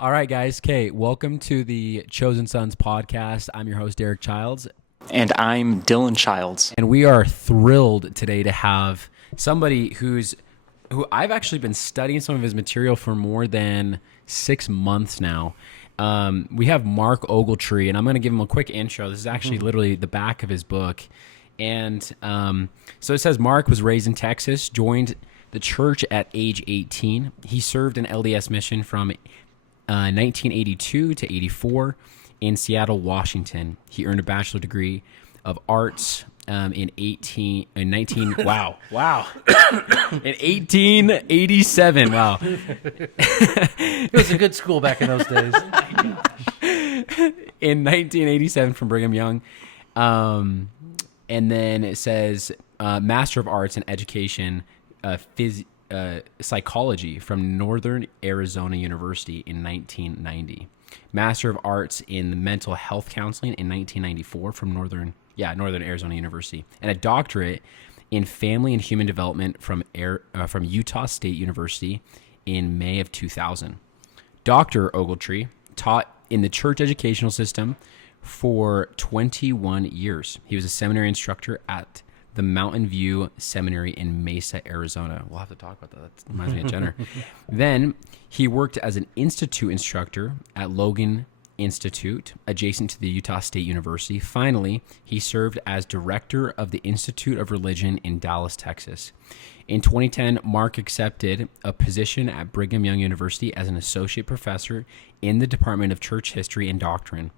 All right, guys. Okay, welcome to the Chosen Sons podcast. I'm your host, Derek Childs. And I'm Dylan Childs. And we are thrilled today to have somebody who I've actually been studying some of his material for more than 6 months now. We have Mark Ogletree, and I'm going to give him a quick intro. This is actually literally the back of his book. And so it says Mark was raised in Texas, joined the church at age 18. He served an LDS mission from 1982 to 84 in Seattle, Washington. He earned a bachelor degree of arts in 1887. Wow. It was a good school back in those days. In 1987 from Brigham Young. And then it says Master of Arts in Education, Psychology from Northern Arizona University in 1990. Master of Arts in Mental Health Counseling in 1994 from Northern Arizona University, and a doctorate in Family and Human Development from Utah State University in May of 2000. Dr. Ogletree taught in the church educational system for 21 years. He was a seminary instructor at the Mountain View Seminary in Mesa, Arizona. We'll have to talk about that. That reminds me of Jenner. Then he worked as an institute instructor at Logan Institute, adjacent to the Utah State University. Finally, he served as director of the Institute of Religion in Dallas, Texas. In 2010, Mark accepted a position at Brigham Young University as an associate professor in the Department of Church History and Doctrine.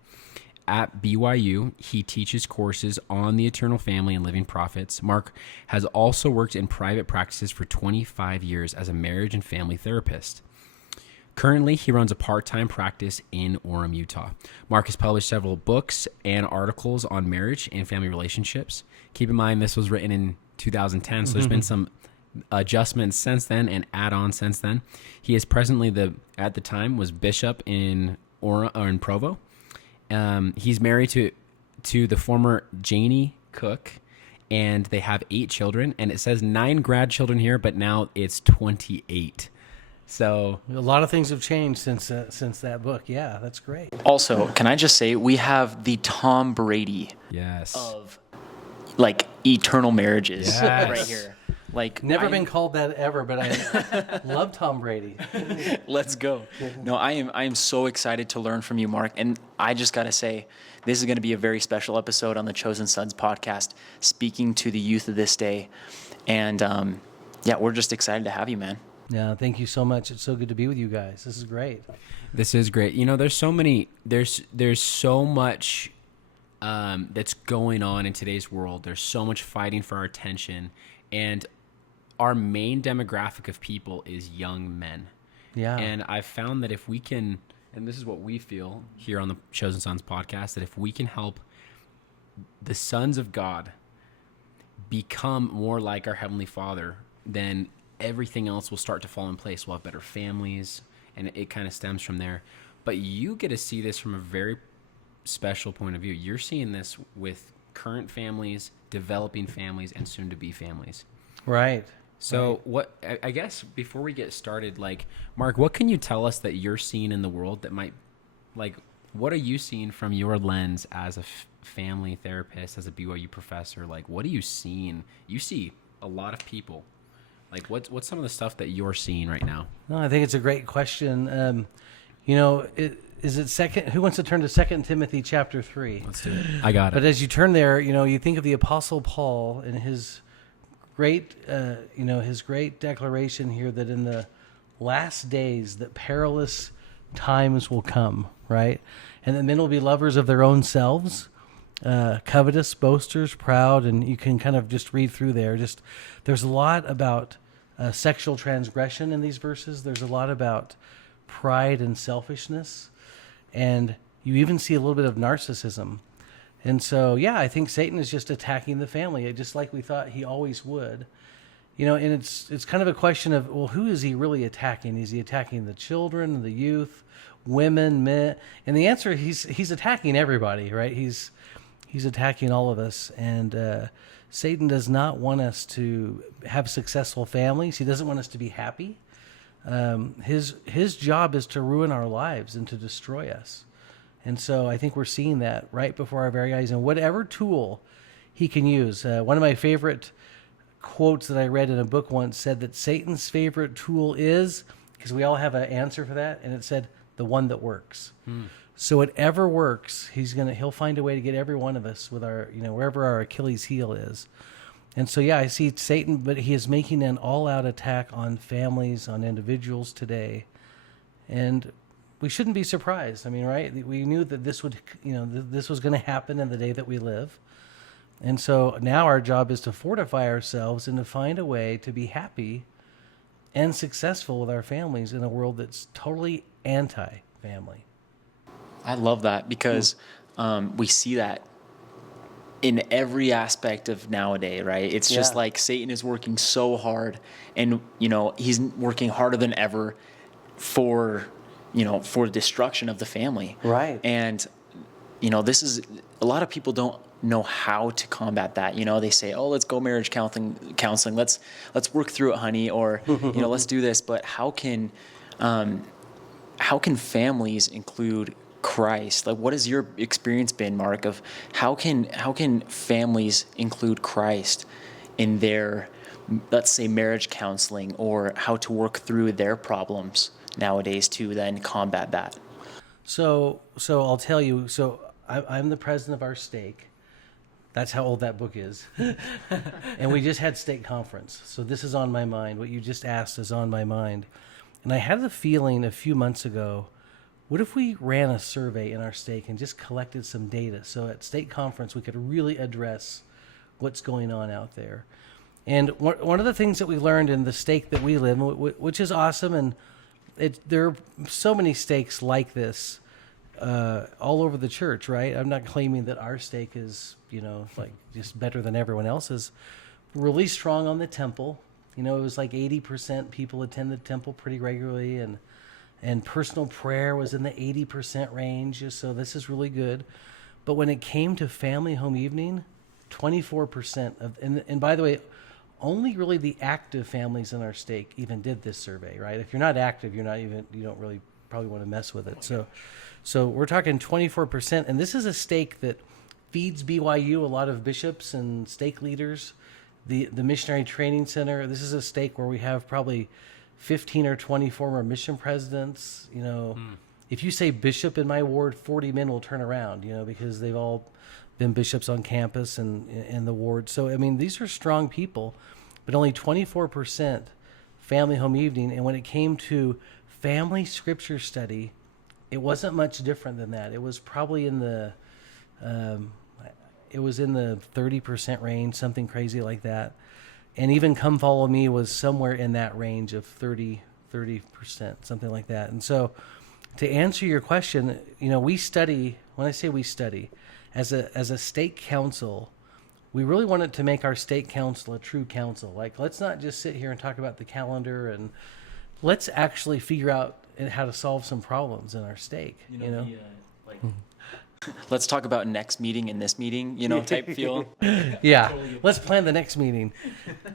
At BYU, he teaches courses on the eternal family and living prophets. Mark has also worked in private practices for 25 years as a marriage and family therapist. Currently, he runs a part-time practice in Orem, Utah. Mark has published several books and articles on marriage and family relationships. Keep in mind, this was written in 2010, so there's been some adjustments since then and add-ons since then. He is presently at the time was bishop in Provo. He's married to the former Janie Cook, and they have 8 children. And it says 9 grad children here, but now it's 28. So A lot of things have changed since that book. Yeah, that's great. Also, can I just say, we have the Tom Brady yes, of like eternal marriages Yes. right here. Like Never been called that ever, but I love Tom Brady. Let's go. No, I am so excited to learn from you, Mark. And I just got to say, this is going to be a very special episode on the Chosen Sons podcast, speaking to the youth of this day. And we're just excited to have you, man. Yeah, thank you so much. It's so good to be with you guys. This is great. this is great. You know, there's so much that's going on in today's world. There's so much fighting for our attention, and our main demographic of people is young men. Yeah. And I've found that if we can, and this is what we feel here on the Chosen Sons podcast, that if we can help the sons of God become more like our Heavenly Father, then everything else will start to fall in place. We'll have better families, and it kind of stems from there. But you get to see this from a very special point of view. You're seeing this with current families, developing families, and soon-to-be families. Right. So what, I guess before we get started, like, Mark, what can you tell us that you're seeing in the world that might, like, what are you seeing from your lens as a family therapist, as a BYU professor? Like, what are you seeing? You see a lot of people. Like, what's some of the stuff that you're seeing right now? No, I think it's a great question. Is it second? Who wants to turn to 2 Timothy chapter 3? Let's do it. I got it. But as you turn there, you think of the Apostle Paul and his great declaration here that in the last days that perilous times will come, right? And that men will be lovers of their own selves, covetous, boasters, proud, and you can kind of just read through there. There's a lot about sexual transgression in these verses. There's a lot about pride and selfishness, and you even see a little bit of narcissism. And so, I think Satan is just attacking the family, just like we thought he always would. And it's kind of a question of, well, who is he really attacking? Is he attacking the children, the youth, women, men? And the answer, he's attacking everybody, right? He's attacking all of us. And Satan does not want us to have successful families. He doesn't want us to be happy. his job is to ruin our lives and to destroy us. And so I think we're seeing that right before our very eyes. And whatever tool he can use. One of my favorite quotes that I read in a book once said that Satan's favorite tool is, because we all have an answer for that, and it said, the one that works. So whatever works, he'll find a way to get every one of us with our, wherever our Achilles heel is. And so, yeah, I see Satan, but he is making an all-out attack on families, on individuals today. And we shouldn't be surprised. I mean, right? We knew that this would, this was going to happen in the day that we live. And so now our job is to fortify ourselves and to find a way to be happy and successful with our families in a world that's totally anti-family. I love that because we see that in every aspect of nowadays, right? It's just like Satan is working so hard, and he's working harder than ever for destruction of the family. Right. And this is, a lot of people don't know how to combat that. They say, "Oh, let's go marriage counseling. Let's work through it, honey," or let's do this. But how can families include Christ? Like, what has your experience been, Mark, of how can families include Christ in their, let's say, marriage counseling, or how to work through their problems nowadays to then combat that? So I'll tell you. So I'm the president of our stake. That's how old that book is. And we just had stake conference. So this is on my mind. What you just asked is on my mind. And I had the feeling a few months ago, what if we ran a survey in our stake and just collected some data? So at stake conference, we could really address what's going on out there. And one of the things that we learned in the stake that we live in, which is awesome, and there are so many stakes like this all over the church, right? I'm not claiming that our stake is, like just better than everyone else's. Really strong on the temple. It was like 80% people attend the temple pretty regularly, and personal prayer was in the 80% range. So this is really good. But when it came to family home evening, 24% of, and by the way, only really the active families in our stake even did this survey, right? If you're not active, you don't really probably want to mess with it. So we're talking 24%, and this is a stake that feeds BYU a lot of bishops and stake leaders. The Missionary Training Center, this is a stake where we have probably 15 or 20 former mission presidents. If you say bishop in my ward, 40 men will turn around, because they've all been bishops on campus and in the ward. So, I mean, these are strong people, but only 24% family home evening. And when it came to family scripture study, it wasn't much different than that. It was probably in the 30% range, something crazy like that. And even Come Follow Me was somewhere in that range of 30%, something like that. And so to answer your question, we study, when I say we study, as a stake council, we really wanted to make our stake council a true council. Like, let's not just sit here and talk about the calendar, and let's actually figure out how to solve some problems in our stake, Let's talk about next meeting in this meeting, type feel. Yeah, let's plan the next meeting.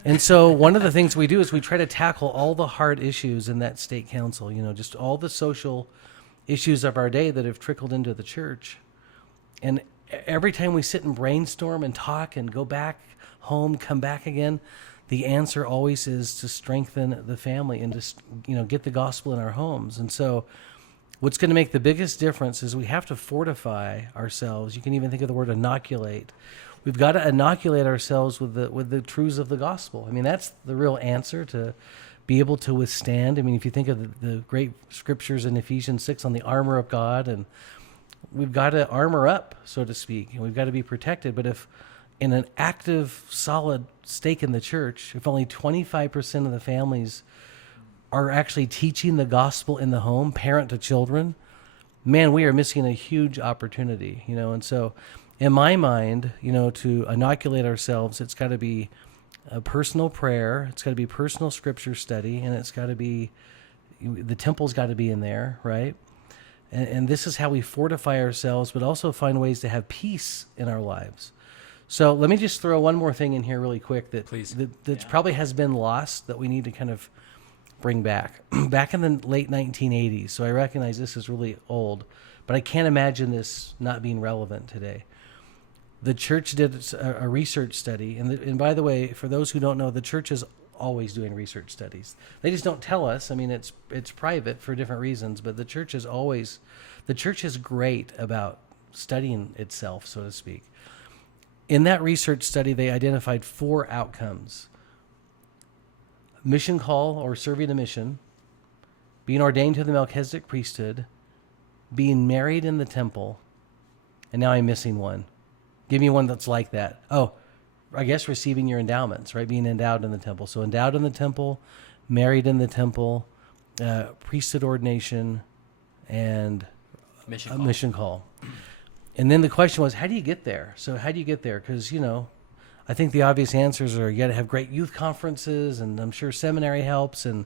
And so one of the things we do is we try to tackle all the hard issues in that stake council, just all the social issues of our day that have trickled into the church. And every time we sit and brainstorm and talk and go back home, come back again, the answer always is to strengthen the family and to, get the gospel in our homes. And so what's going to make the biggest difference is we have to fortify ourselves. You can even think of the word inoculate. We've got to inoculate ourselves with the truths of the gospel. I mean, that's the real answer to be able to withstand. I mean, if you think of the great scriptures in Ephesians 6 on the armor of God, and we've got to armor up, so to speak, and we've got to be protected. But if in an active, solid stake in the church, if only 25% of the families are actually teaching the gospel in the home, parent to children, man, we are missing a huge opportunity, And so in my mind, to inoculate ourselves, it's got to be a personal prayer, it's got to be personal scripture study, and it's got to be, the temple's got to be in there, right? And this is how we fortify ourselves, but also find ways to have peace in our lives. So let me just throw one more thing in here really quick that probably has been lost, that we need to kind of bring back. Back in the late 1980s, so I recognize this is really old, but I can't imagine this not being relevant today. The church did a research study, and by the way, for those who don't know, the church is always doing research studies. They just don't tell us. I mean, it's private for different reasons, but the church is great about studying itself, so to speak. In that research study, they identified 4 outcomes: mission call or serving a mission, being ordained to the Melchizedek priesthood, being married in the temple, and now I'm missing one. Give me one that's like that. Oh, I guess receiving your endowments, right? Being endowed in the temple. So endowed in the temple, married in the temple, priesthood ordination, and a mission call. And then the question was, how do you get there? So how do you get there? Because, I think the obvious answers are you got to have great youth conferences, and I'm sure seminary helps, and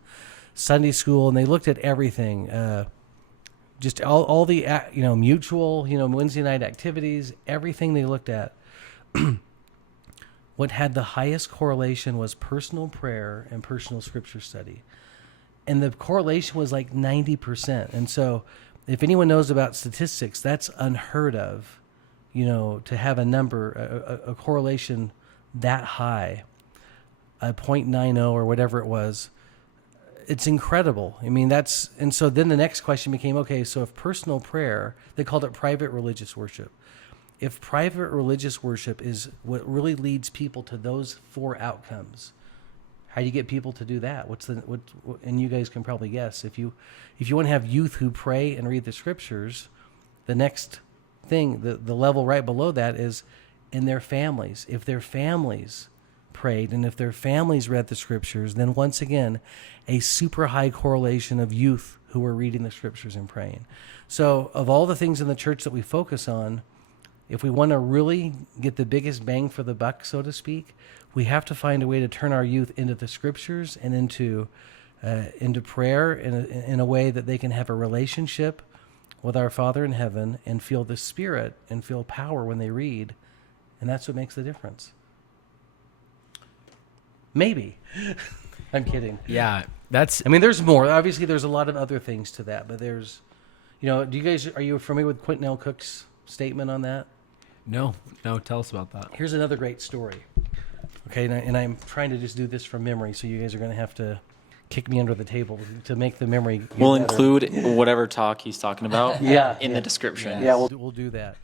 Sunday school. And they looked at everything. Just all the, mutual, Wednesday night activities, everything they looked at. What had the highest correlation was personal prayer and personal scripture study. And the correlation was like 90%. And so if anyone knows about statistics, that's unheard of, to have a number, a correlation that high, a 0.90 or whatever it was. It's incredible. I mean, and so then the next question became, okay, so if personal prayer, they called it private religious worship. If private religious worship is what really leads people to those 4 outcomes, how do you get people to do that? And you guys can probably guess. If you want to have youth who pray and read the scriptures, the next thing, the level right below that is in their families. If their families prayed and if their families read the scriptures, then once again, a super high correlation of youth who are reading the scriptures and praying. So of all the things in the church that we focus on, if we want to really get the biggest bang for the buck, so to speak, we have to find a way to turn our youth into the scriptures and into prayer in a way that they can have a relationship with our Father in heaven and feel the Spirit and feel power when they read. And that's what makes the difference. Maybe. I'm kidding. Yeah, there's more. Obviously, there's a lot of other things to that, but there's, are you familiar with Quentin L. Cook's statement on that? No, tell us about that. Here's another great story. Okay, and I'm trying to just do this from memory, so you guys are going to have to kick me under the table to make the memory. We'll include whatever talk he's talking about in the description. Yeah, we'll do that.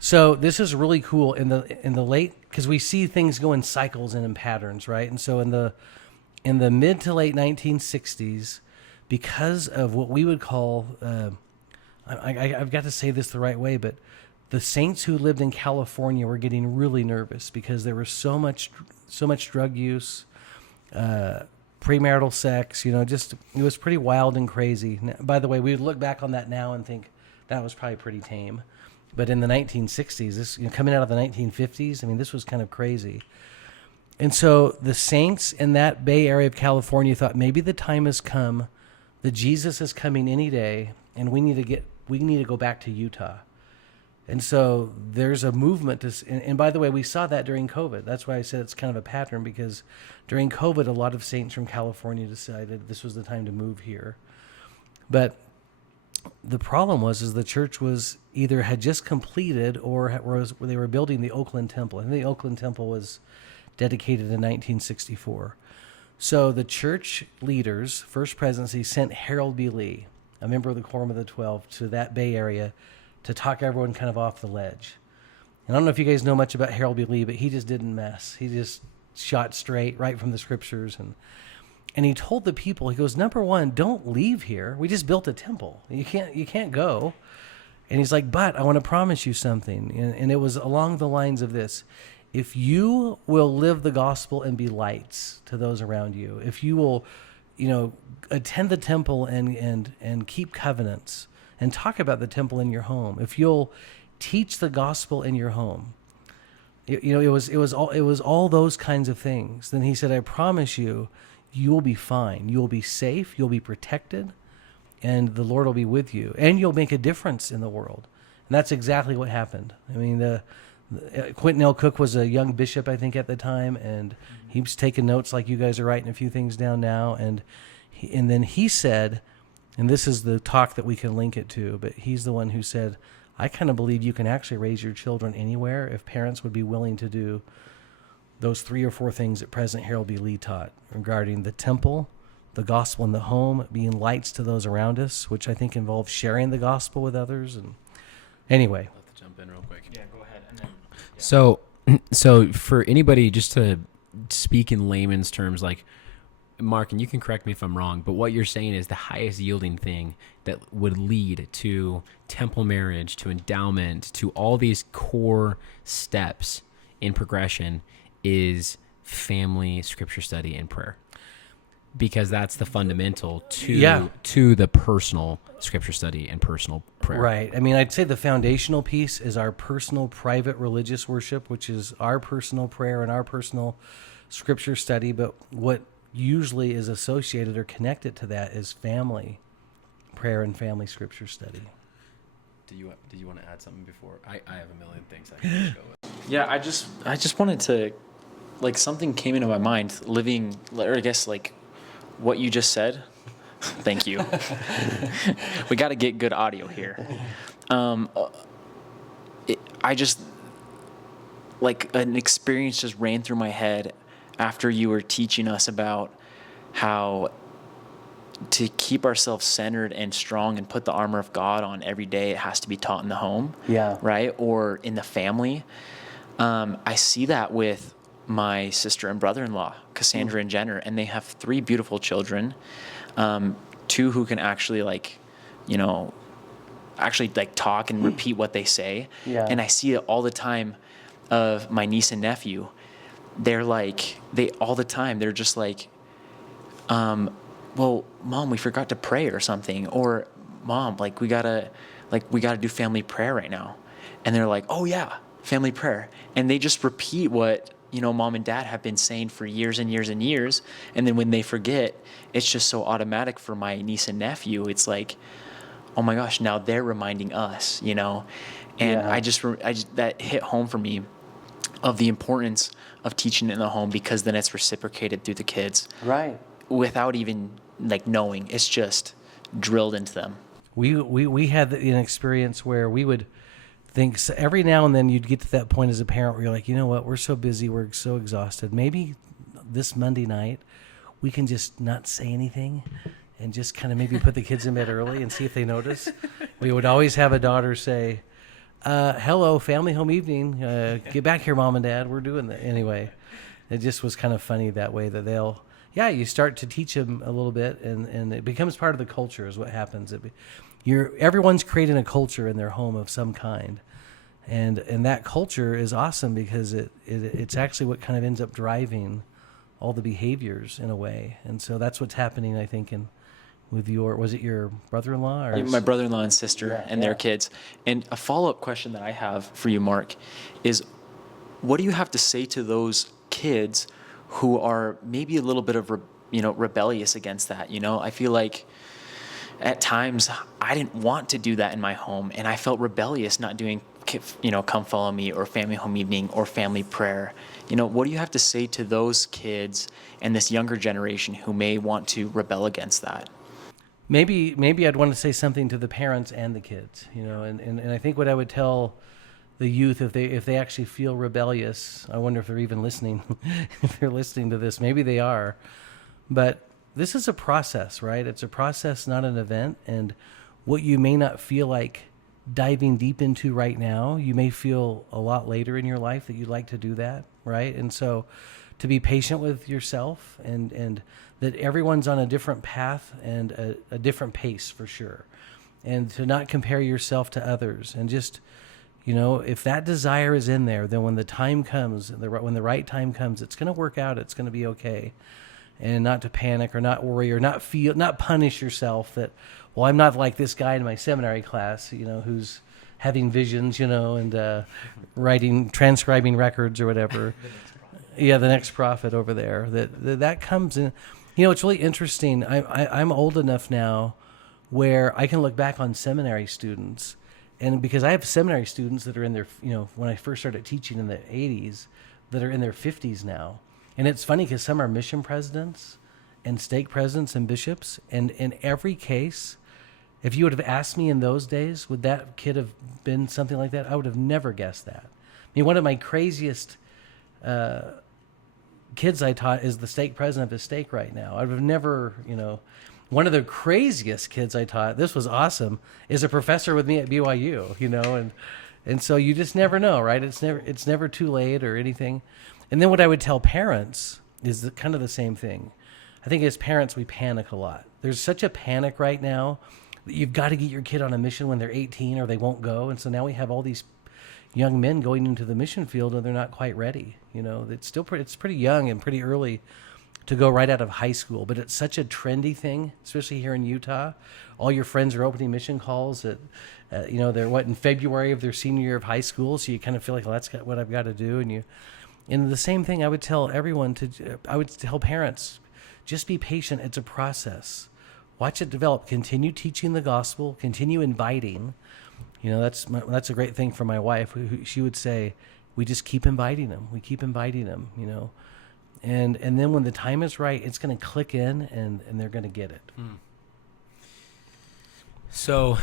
So this is really cool in the late, because we see things go in cycles and in patterns, right? And so in the mid to late 1960s, because of what we would call, I've got to say this the right way, but the saints who lived in California were getting really nervous because there was so much drug use, premarital sex, it was pretty wild and crazy. By the way, we would look back on that now and think that was probably pretty tame. But in the 1960s, this coming out of the 1950s, this was kind of crazy. And so the saints in that Bay Area of California thought maybe the time has come, that Jesus is coming any day, and we need to go back to Utah. And so there's a movement and by the way, we saw that during COVID. That's why I said it's kind of a pattern, because during COVID, a lot of saints from California decided this was the time to move here. But the problem was the church was either had just completed or they were building the Oakland Temple. And the Oakland Temple was dedicated in 1964. So the church leaders, First Presidency, sent Harold B. Lee, a member of the Quorum of the 12, to that Bay Area to talk everyone kind of off the ledge. And I don't know if you guys know much about Harold B. Lee, but he just didn't mess. He just shot straight right from the scriptures. And he told the people, he goes, number one, don't leave here. We just built a temple. You can't go. And he's like, but I want to promise you something. And it was along the lines of this. If you will live the gospel and be lights to those around you, if you will, attend the temple and keep covenants and talk about the temple in your home, if you'll teach the gospel in your home, it was all those kinds of things. Then he said, I promise you, you will be fine. You will be safe. You'll be protected, and the Lord will be with you, and you'll make a difference in the world. And that's exactly what happened. Quentin L. Cook was a young bishop, I think, at the time, and he was taking notes like you guys are writing a few things down now, and And then he said, and this is the talk that we can link it to, but he's the one who said, I kind of believe you can actually raise your children anywhere if parents would be willing to do those 3 or 4 things that President Harold B. Lee taught regarding the temple, the gospel in the home, being lights to those around us, which I think involves sharing the gospel with others. And anyway. I'll have to jump in real quick. Yeah, go ahead. And then, So for anybody, just to speak in layman's terms, like, Mark, and you can correct me if I'm wrong, but what you're saying is the highest yielding thing that would lead to temple marriage, to endowment, to all these core steps in progression is family, scripture study, and prayer. Because that's the fundamental to the personal scripture study and personal prayer. Right. I mean, I'd say the foundational piece is our personal private religious worship, which is our personal prayer and our personal scripture study. But what usually is associated or connected to that is family prayer and family scripture study. Do you want to add something before? I have a million things I can go with. yeah, I just wanted to, like, something came into my mind living, or I guess like what you just said. Thank you. We got to get good audio here. I just, like, an experience just ran through my head after you were teaching us about how to keep ourselves centered and strong and put the armor of God on every day. It has to be taught in the home. Yeah. Right. Or in the family. I see that with my sister and brother-in-law, Cassandra and Jenner, and they have 3 beautiful children. 2 who can actually, like, like talk and repeat what they say. Yeah. And I see it all the time of my niece and nephew. They're like, all the time, they're just like, well, Mom, we forgot to pray or something. Or, Mom, we gotta do family prayer right now. And they're like, oh yeah, family prayer. And they just repeat what, Mom and Dad have been saying for years and years and years. And then when they forget, it's just so automatic for my niece and nephew. It's like, oh my gosh, now they're reminding us, And Yeah. I just that hit home for me of the importance of teaching in the home, because then it's reciprocated through the kids. Right. Without even, like, knowing. It's just drilled into them. We had an experience where we would think, so every now and then you'd get to that point as a parent where you're like, you know what, we're so busy, we're so exhausted. Maybe this Monday night we can just not say anything and just kind of maybe put the kids in bed early and see if they notice. We would always have a daughter say, hello, family home evening. Get back here, Mom and Dad. We're doing that. Anyway, it just was kind of funny that way that you start to teach them a little bit, and it becomes part of the culture is what happens. Everyone's creating a culture in their home of some kind. And that culture is awesome because it's actually what kind of ends up driving all the behaviors in a way. And so that's what's happening, I think, was it your brother-in-law? Or My brother-in-law and sister and their kids. And a follow-up question that I have for you, Mark, is what do you have to say to those kids who are maybe a little bit of, rebellious against that? I feel like at times I didn't want to do that in my home, and I felt rebellious not doing, Come Follow Me or Family Home Evening or Family Prayer. What do you have to say to those kids and this younger generation who may want to rebel against that? Maybe I'd want to say something to the parents and the kids, and I think what I would tell the youth, if they actually feel rebellious, I wonder if they're even listening, if they're listening to this, maybe they are, but this is a process, right? It's a process, not an event. And what you may not feel like diving deep into right now, you may feel a lot later in your life that you'd like to do that, right? And so to be patient with yourself and that everyone's on a different path and a different pace for sure. And to not compare yourself to others, and just, if that desire is in there, then when the time comes, when the right time comes, it's going to work out. It's going to be okay. And not to panic or not worry or not punish yourself that, well, I'm not like this guy in my seminary class, who's having visions, and transcribing records or whatever. The next prophet over there. That comes in. It's really interesting. I'm old enough now where I can look back on seminary students, and because I have seminary students that are in their, when I first started teaching in the 80s, that are in their 50s now. And it's funny because some are mission presidents and stake presidents and bishops. And in every case, if you would have asked me in those days, would that kid have been something like that? I would have never guessed that. I mean, one of my craziest kids I taught is the stake president of his stake right now. I would have never, one of the craziest kids I taught, this was awesome, is a professor with me at BYU, and so you just never know, right? It's never too late or anything. And then what I would tell parents is kind of the same thing. I think as parents, we panic a lot. There's such a panic right now that you've got to get your kid on a mission when they're 18 or they won't go. And so now we have all these young men going into the mission field and they're not quite ready. It's pretty young and pretty early to go right out of high school, but it's such a trendy thing, especially here in Utah. All your friends are opening mission calls at, they're in February of their senior year of high school. So you kind of feel like, well, that's what I've got to do. And the same thing I would tell I would tell parents, just be patient. It's a process. Watch it develop. Continue teaching the gospel. Continue inviting. That's a great thing for my wife. She would say, we just keep inviting them. We keep inviting them, And then when the time is right, it's going to click in and they're going to get it. So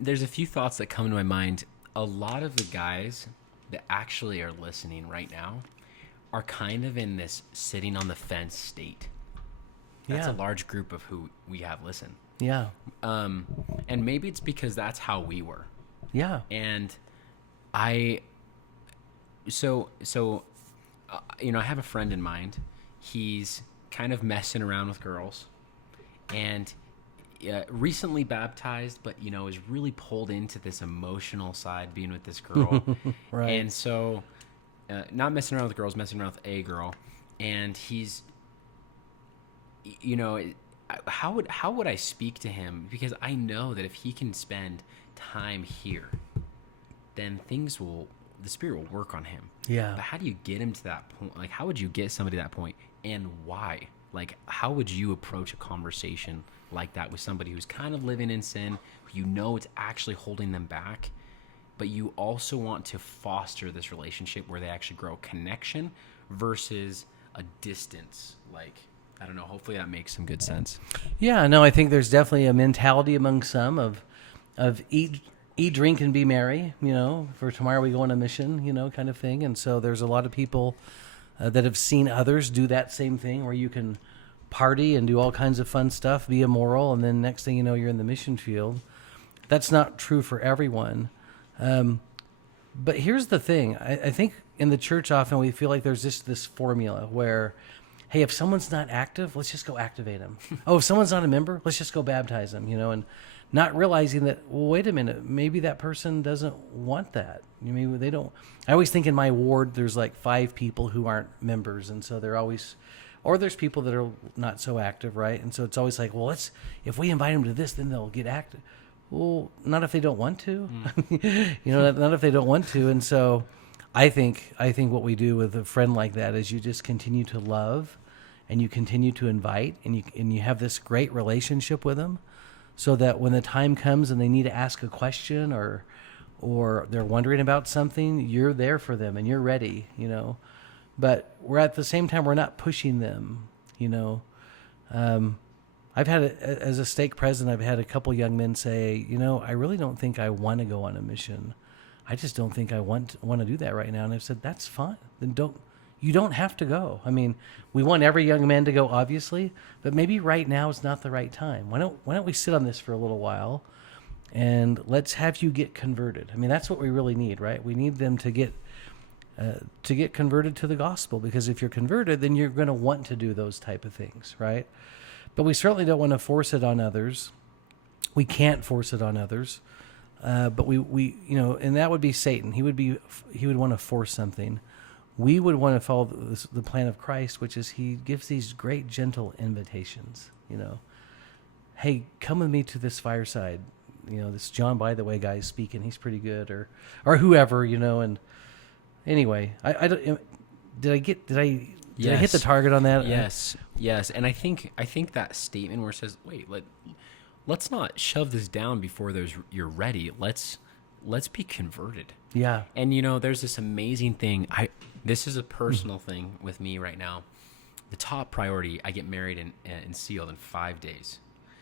there's a few thoughts that come to my mind. A lot of the guys that actually are listening right now are kind of in this sitting on the fence state. That's a large group of who we have listen. Yeah. And maybe it's because that's how we were. Yeah. And I have a friend in mind. He's kind of messing around with girls and recently baptized, but, is really pulled into this emotional side being with this girl. Right. And so not messing around with girls, messing around with a girl. And he's, how would I speak to him? Because I know that if he can spend time here, then the Spirit will work on him. Yeah. But how do you get him to that point? Like, how would you get somebody to that point, and why? Like, how would you approach a conversation like that with somebody who's kind of living in sin, who it's actually holding them back, but you also want to foster this relationship where they actually grow connection versus a distance? Like, I don't know. Hopefully that makes some good sense. Yeah, no, I think there's definitely a mentality among some of eat, drink, and be merry, for tomorrow we go on a mission, kind of thing. And so there's a lot of people that have seen others do that same thing where you can party and do all kinds of fun stuff, be immoral, and then next thing you know, you're in the mission field. That's not true for everyone. But here's the thing. I think in the church often we feel like there's just this formula where, hey, if someone's not active, let's just go activate them. If someone's not a member, let's just go baptize them, and not realizing that, well, wait a minute, maybe that person doesn't want that. Maybe they don't. I always think in my ward, there's like 5 people who aren't members. And so they're always, or there's people that are not so active, right? And so it's always like, well, if we invite them to this, then they'll get active. Well, not if they don't want to, not if they don't want to. And so I think what we do with a friend like that is you just continue to love and you continue to invite and you have this great relationship with them so that when the time comes and they need to ask a question or they're wondering about something, you're there for them and you're ready, but we're at the same time, we're not pushing them, I've had, as a stake president, I've had a couple young men say, I really don't think I want to go on a mission. I just don't think I want to do that right now. And I've said, that's fine. Then you don't have to go. I mean, we want every young man to go, obviously, but maybe right now is not the right time. Why don't we sit on this for a little while and let's have you get converted? I mean, that's what we really need, right? We need them to get converted to the gospel, because if you're converted, then you're going to want to do those type of things, right? But we certainly don't want to force it on others. We can't force it on others. But we and that would be Satan. He would want to force something. We would want to follow the plan of Christ, which is he gives these great gentle invitations. Hey, come with me to this fireside. This John, by the way, guy is speaking. He's pretty good, or whoever. And anyway, did I hit the target on that? Yes. And I think that statement where it says, wait, let's not shove this down before you're ready. Let's be converted. Yeah. And there's this amazing thing. This is a personal thing with me right now. the top priority, I get married and sealed in 5 days.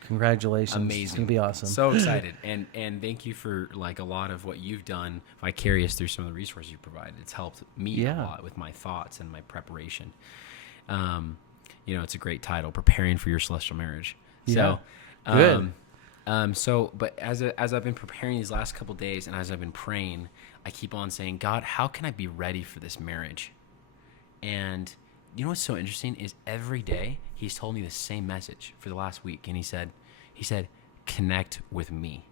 Congratulations. Amazing. It's going to be awesome. So excited. And thank you for like a lot of what you've done vicarious through some of the resources you provided. It's helped me a lot with my thoughts and my preparation. It's a great title, Preparing for Your Celestial Marriage. So, good. But as I've been preparing these last couple of days and as I've been praying, I keep on saying, God, how can I be ready for this marriage? And you know what's so interesting is every day he's told me the same message for the last week. And he said, connect with me.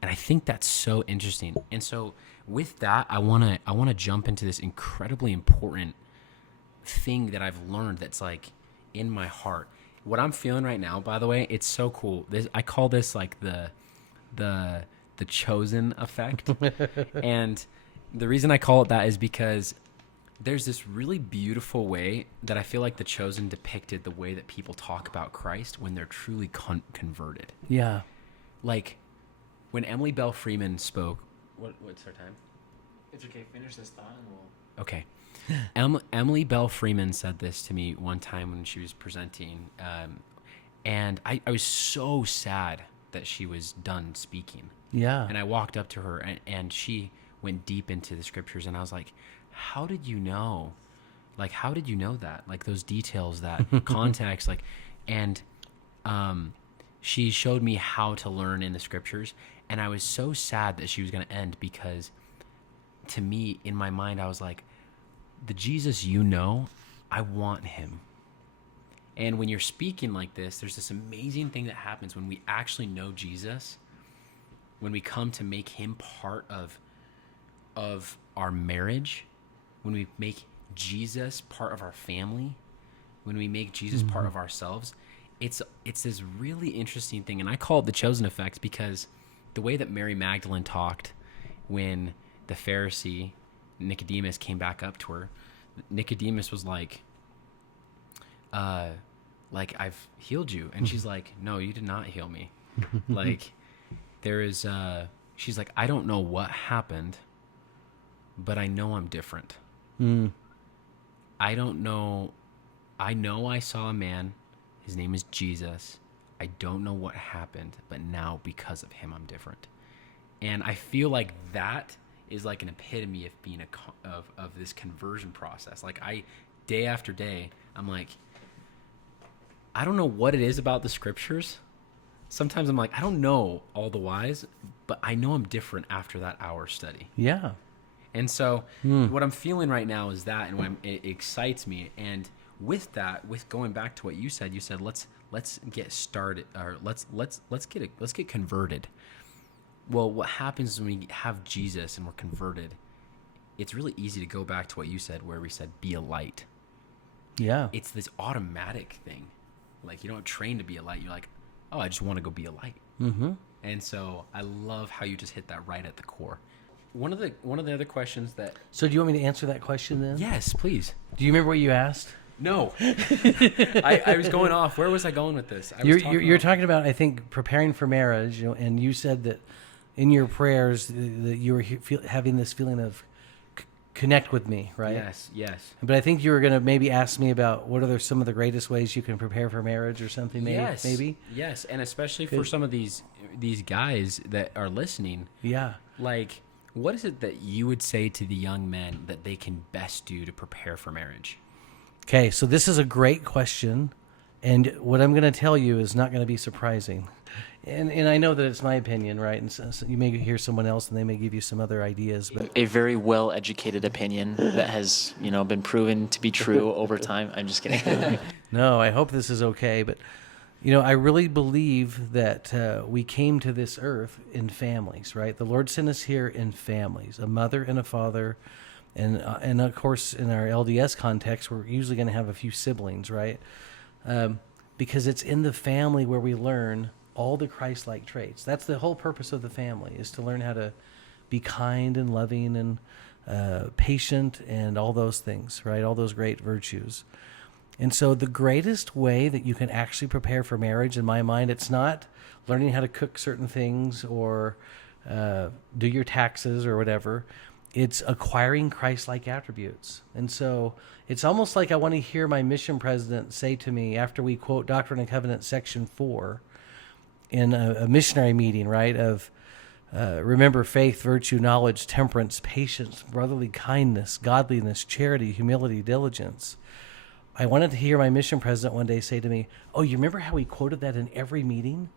And I think that's so interesting. And so with that, I want to jump into this incredibly important thing that I've learned that's like in my heart. What I'm feeling right now, by the way, it's so cool. I call this like the chosen effect. And the reason I call it that is because there's this really beautiful way that I feel like the chosen depicted the way that people talk about Christ when they're truly converted. Yeah. Like when Emily Bell Freeman spoke, what's her time? It's okay. Finish this thought and we'll... Okay. Emily Bell Freeman said this to me one time when she was presenting. And I was so sad that she was done speaking. Yeah. And I walked up to her and she went deep into the scriptures and I was like, how did you know? Like, how did you know that? Like those details, that context, like, and she showed me how to learn in the scriptures. And I was so sad that she was going to end because to me, in my mind, I was like, the Jesus I want him. And when you're speaking like this, there's this amazing thing that happens when we actually know Jesus, when we come to make him part of our marriage, when we make Jesus part of our family, when we make Jesus part of ourselves, it's this really interesting thing. And I call it the chosen effect because the way that Mary Magdalene talked when the Pharisee Nicodemus came back up to her, Nicodemus was like I've healed you. And she's like, no, you did not heal me. Like she's like, I don't know what happened, but I know I'm different. I don't know. I know I saw a man. His name is Jesus. I don't know what happened, but now because of him, I'm different. And I feel like that is like an epitome of being of this conversion process. Like day after day, I'm like, I don't know what it is about the scriptures. Sometimes I'm like, I don't know all the whys, but I know I'm different after that hour study. Yeah. And so what I'm feeling right now is that, and it excites me. And with that, with going back to what you said let's get started, or let's get converted. Well, what happens when we have Jesus and we're converted? It's really easy to go back to what you said, where we said, be a light. Yeah. It's this automatic thing. Like you don't train to be a light. You're like, oh, I just want to go be a light. Mm-hmm. And so I love how you just hit that right at the core. One of the other questions that... So do you want me to answer that question then? Yes, please. Do you remember what you asked? No. I was going off. Where was I going with this? You're talking about, I think, preparing for marriage, and you said that in your prayers that you were having this feeling of connect with me, right? Yes. But I think you were going to maybe ask me about what are some of the greatest ways you can prepare for marriage or something, maybe? Yes, and especially for some of these guys that are listening. Yeah. Like... what is it that you would say to the young men that they can best do to prepare for marriage? Okay, so this is a great question, and what I'm going to tell you is not going to be surprising. And I know that it's my opinion, right? And so you may hear someone else, and they may give you some other ideas. But a very well-educated opinion that has, been proven to be true over time. I'm just kidding. No, I hope this is okay, but... I really believe that we came to this earth in families, right? The Lord sent us here in families, a mother and a father. And of course, in our LDS context, we're usually going to have a few siblings, right? Because it's in the family where we learn all the Christ-like traits. That's the whole purpose of the family, is to learn how to be kind and loving and patient and all those things, right? All those great virtues. And so the greatest way that you can actually prepare for marriage, in my mind, it's not learning how to cook certain things or do your taxes or whatever. it's acquiring Christ-like attributes. And so it's almost like I want to hear my mission president say to me after we quote Doctrine and Covenants section 4 in a missionary meeting, right, of remember faith, virtue, knowledge, temperance, patience, brotherly kindness, godliness, charity, humility, diligence. I wanted to hear my mission president one day say to me, oh, you remember how we quoted that in every meeting?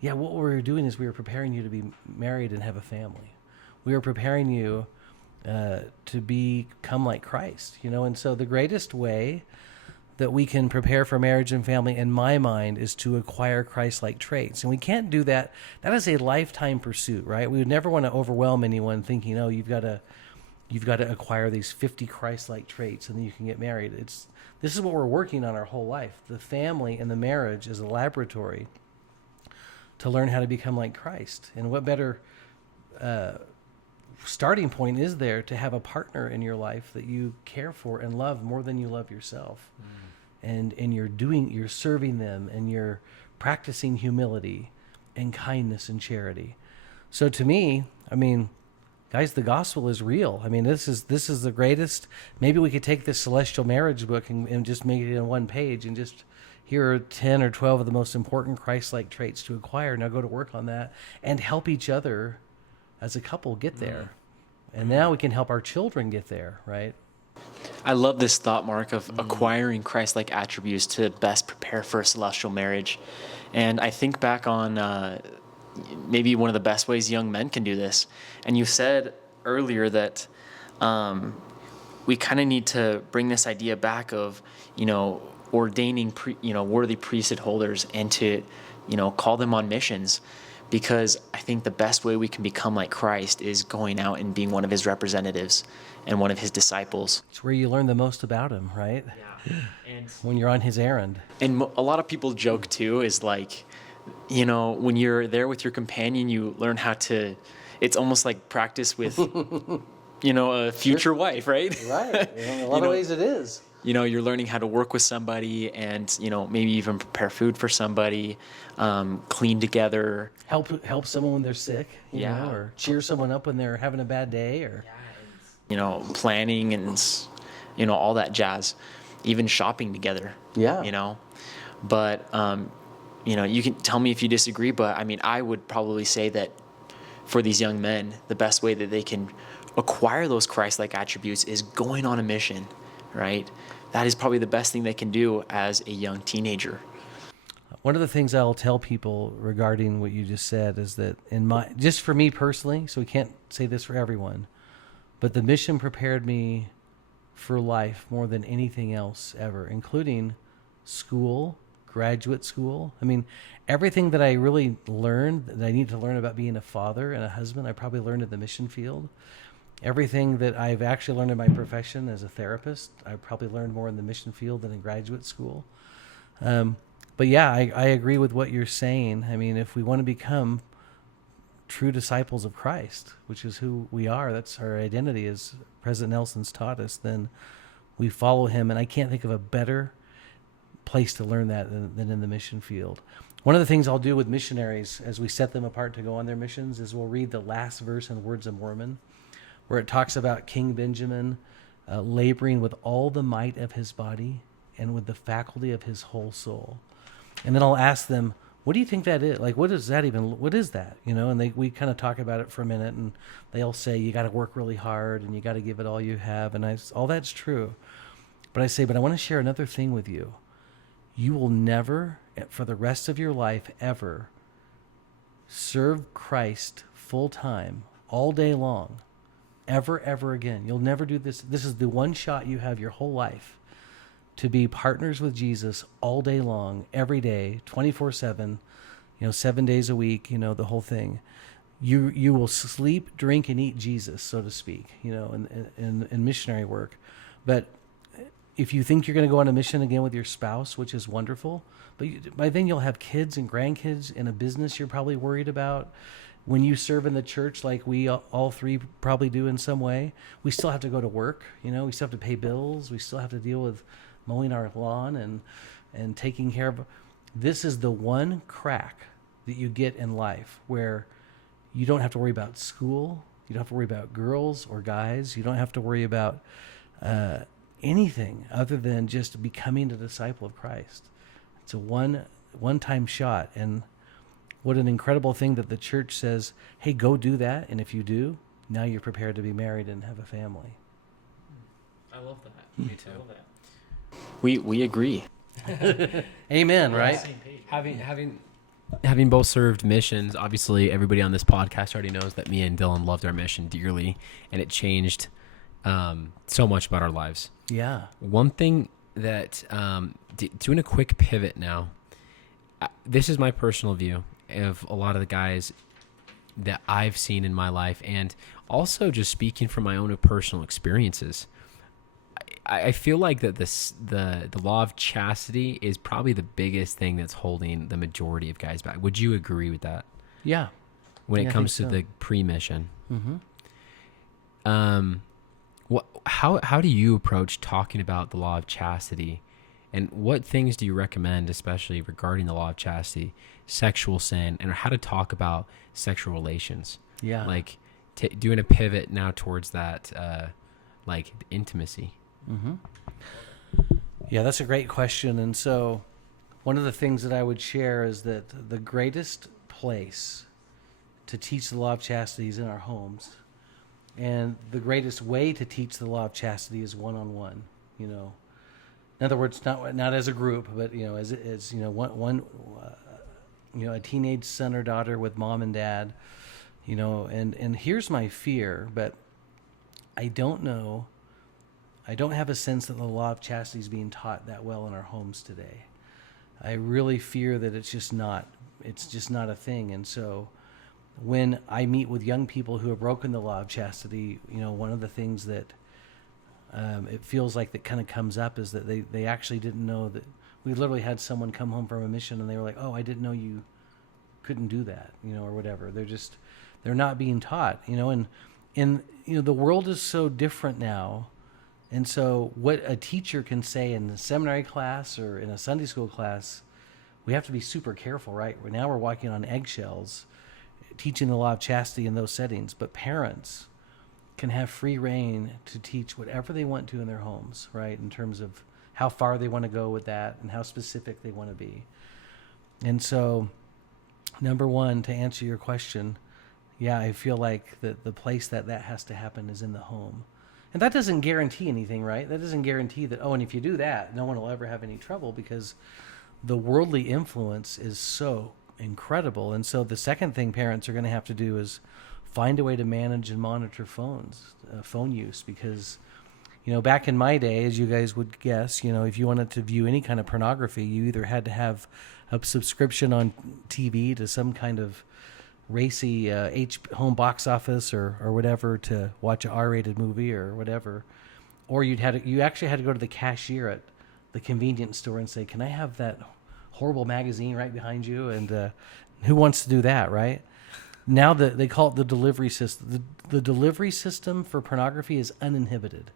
Yeah, what we were doing is we were preparing you to be married and have a family. We were preparing you to become like Christ, and so the greatest way that we can prepare for marriage and family, in my mind, is to acquire Christ-like traits. And we can't do that. That is a lifetime pursuit, right? We would never want to overwhelm anyone thinking, oh, you've got to acquire these 50 Christ-like traits and then you can get married. This is what we're working on our whole life. The family and the marriage is a laboratory to learn how to become like Christ. And what better starting point is there to have a partner in your life that you care for and love more than you love yourself? And you're serving them, and you're practicing humility and kindness and charity. So to me, I mean, guys, the gospel is real. I mean, this is the greatest. Maybe we could take this celestial marriage book and just make it in one page and just here are 10 or 12 of the most important Christ-like traits to acquire. Now go to work on that and help each other as a couple get there. And now we can help our children get there, right? I love this thought, Mark, of acquiring Christ-like attributes to best prepare for a celestial marriage. And I think back on maybe one of the best ways young men can do this. And you said earlier that we kind of need to bring this idea back of, ordaining, worthy priesthood holders and to, call them on missions. Because I think the best way we can become like Christ is going out and being one of his representatives and one of his disciples. It's where you learn the most about him, right? Yeah. And when you're on his errand. And a lot of people joke too, is like, when you're there with your companion, you learn how to, it's almost like practice with, a future wife, right? Right. In a lot of ways it is. You're learning how to work with somebody and, maybe even prepare food for somebody, clean together. Help someone when they're sick, Yeah. or cheer someone up when they're having a bad day, or planning and, all that jazz, even shopping together. Yeah. But, you can tell me if you disagree, but I mean, I would probably say that for these young men, the best way that they can acquire those Christ-like attributes is going on a mission, right? That is probably the best thing they can do as a young teenager. One of the things I'll tell people regarding what you just said is that just for me personally, so we can't say this for everyone, but the mission prepared me for life more than anything else ever, including school, graduate school. I mean, everything that I really learned that I need to learn about being a father and a husband, I probably learned in the mission field. Everything that I've actually learned in my profession as a therapist, I probably learned more in the mission field than in graduate school. But yeah, I agree with what you're saying. I mean, if we want to become true disciples of Christ, which is who we are, that's our identity, as President Nelson's taught us, then we follow him. And I can't think of a better place to learn that than in the mission field. One of the things I'll do with missionaries as we set them apart to go on their missions is we'll read the last verse in Words of Mormon, where it talks about King Benjamin laboring with all the might of his body and with the faculty of his whole soul. And then I'll ask them, what do you think that is? Like, what is that? And we kind of talk about it for a minute, and they'll say, you got to work really hard and you got to give it all you have. And all that's true. But I say, but I want to share another thing with you. You will never, for the rest of your life, ever serve Christ full time, all day long, ever again. You'll never do this. This is the one shot you have your whole life to be partners with Jesus all day long, every day, 24/7, 7 days a week, the whole thing. You will sleep, drink, and eat Jesus, so to speak, in missionary work. But if you think you're going to go on a mission again with your spouse, which is wonderful, but by then you'll have kids and grandkids and a business you're probably worried about. When you serve in the church, like we all three probably do in some way, we still have to go to work. We still have to pay bills. We still have to deal with mowing our lawn and taking care of. This is the one crack that you get in life where you don't have to worry about school. You don't have to worry about girls or guys. You don't have to worry about anything other than just becoming a disciple of Christ. It's a one-time shot. And what an incredible thing that the church says, hey, go do that. And if you do, now you're prepared to be married and have a family. I love that. Me too. I love that. We agree. Amen, right? Having both served missions, obviously everybody on this podcast already knows that me and Dylan loved our mission dearly, and it changed so much about our lives. Yeah. One thing that, doing a quick pivot now, this is my personal view of a lot of the guys that I've seen in my life, and also just speaking from my own personal experiences. I feel like that the law of chastity is probably the biggest thing that's holding the majority of guys back. Would you agree with that? Yeah. When Yeah, it I comes to think so. the pre-mission, Mm-hmm. how do you approach talking about the law of chastity, and what things do you recommend, especially regarding the law of chastity, sexual sin, and how to talk about sexual relations? Yeah. Like doing a pivot now towards that, like intimacy. Mm-hmm. Yeah, that's a great question. And so one of the things that I would share is that the greatest place to teach the law of chastity is in our homes. And the greatest way to teach the law of chastity is one-on-one, you know. In other words, not as a group, but, you know, as you know, one you know, a teenage son or daughter with mom and dad, you know, and here's my fear, but I don't have a sense that the law of chastity is being taught that well in our homes today. I really fear that it's just not a thing. And so when I meet with young people who have broken the law of chastity, you know, one of the things that it feels like that kind of comes up is that they actually didn't know that. We literally had someone come home from a mission and they were like, oh, I didn't know you couldn't do that, you know, or whatever. They're not being taught, you know, and you know, the world is so different now. And so what a teacher can say in a seminary class or in a Sunday school class, we have to be super careful, right? Now we're walking on eggshells, teaching the law of chastity in those settings. But parents can have free reign to teach whatever they want to in their homes, right? In terms of how far they want to go with that and how specific they want to be. And so, number one, to answer your question, yeah, I feel like the place that has to happen is in the home. And that doesn't guarantee anything, right? That doesn't guarantee that, oh, and if you do that, no one will ever have any trouble, because the worldly influence is so incredible. And so the second thing parents are going to have to do is find a way to manage and monitor phone use, because, you know, back in my day, as you guys would guess, you know, if you wanted to view any kind of pornography, you either had to have a subscription on TV to some kind of racy home box office or whatever to watch an R-rated movie or whatever, or you actually had to go to the cashier at the convenience store and say, can I have that horrible magazine right behind you? And who wants to do that, right? Now they call it the delivery system. The delivery system for pornography is uninhibited.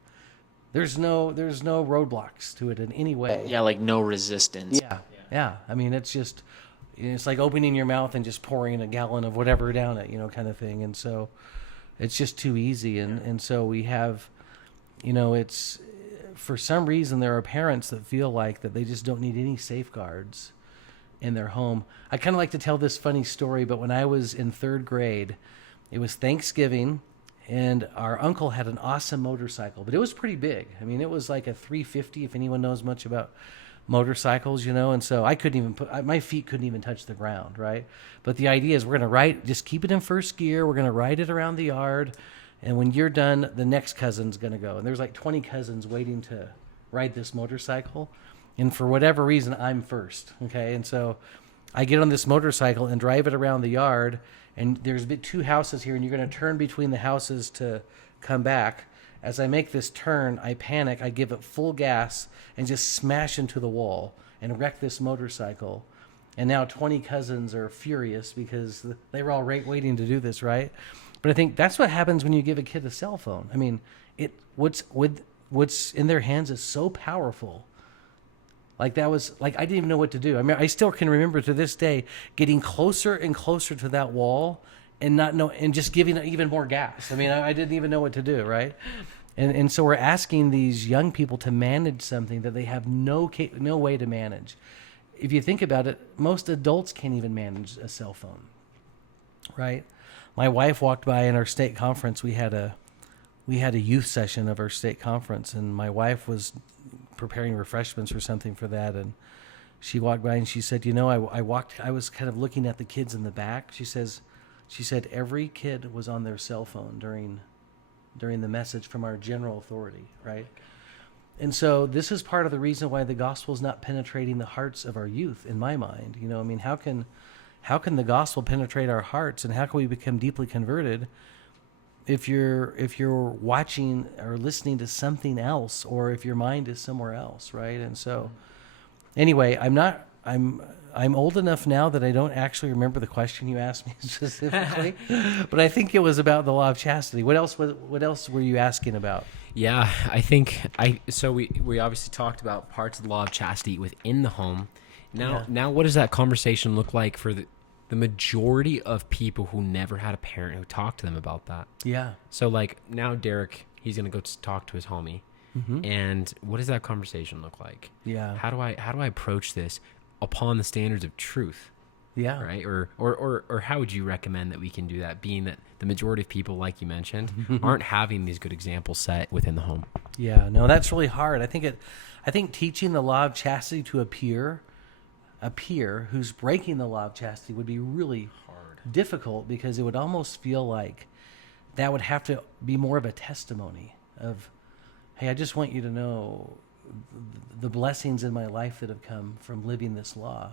There's no roadblocks to it in any way. Yeah, like no resistance. Yeah. I mean, it's like opening your mouth and just pouring a gallon of whatever down it, you know, kind of thing. And so it's just too easy. And so we have, you know, it's, for some reason there are parents that feel like that they just don't need any safeguards in their home. I kind of like to tell this funny story, but when I was in third grade, it was Thanksgiving, and our uncle had an awesome motorcycle, but it was pretty big. I mean, it was like a 350, if anyone knows much about motorcycles, you know. And so I couldn't even my feet couldn't even touch the ground, right? But the idea is we're going to just keep it in first gear. We're going to ride it around the yard. And when you're done, the next cousin's going to go. And there's like 20 cousins waiting to ride this motorcycle. And for whatever reason, I'm first. Okay. And so I get on this motorcycle and drive it around the yard. And there's two houses here, and you're going to turn between the houses to come back. As I make this turn, I panic. I give it full gas and just smash into the wall and wreck this motorcycle. And now 20 cousins are furious because they were all waiting to do this, right? But I think that's what happens when you give a kid a cell phone. I mean, what's in their hands is so powerful. Like I didn't even know what to do. I mean, I still can remember to this day getting closer and closer to that wall and not know, and just giving it even more gas. I mean, I didn't even know what to do, right? And so we're asking these young people to manage something that they have no way to manage. If you think about it, most adults can't even manage a cell phone, right? My wife walked by in our state conference. We had a youth session of our state conference, and my wife was preparing refreshments or something for that, and she walked by and she said, I was kind of looking at the kids in the back. She said every kid was on their cell phone during the message from our general authority, right? And so this is part of the reason why the gospel is not penetrating the hearts of our youth, in my mind. I mean, how can the gospel penetrate our hearts, and how can we become deeply converted if you're watching or listening to something else, or if your mind is somewhere else, right? And so anyway, I'm old enough now that I don't actually remember the question you asked me specifically, but I think it was about the law of chastity. What else were you asking about? Yeah, I think so we obviously talked about parts of the law of chastity within the home. Now what does that conversation look like for the majority of people who never had a parent who talked to them about that? Yeah. So like now Derek, he's going to go talk to his homie. Mm-hmm. And what does that conversation look like? Yeah. How do I approach this upon the standards of truth? Yeah. Right? Or how would you recommend that we can do that, being that the majority of people, like you mentioned, aren't having these good examples set within the home? Yeah, no, that's really hard. I think teaching the law of chastity to a peer who's breaking the law of chastity would be really hard, difficult, because it would almost feel like that would have to be more of a testimony of, hey, I just want you to know the blessings in my life that have come from living this law.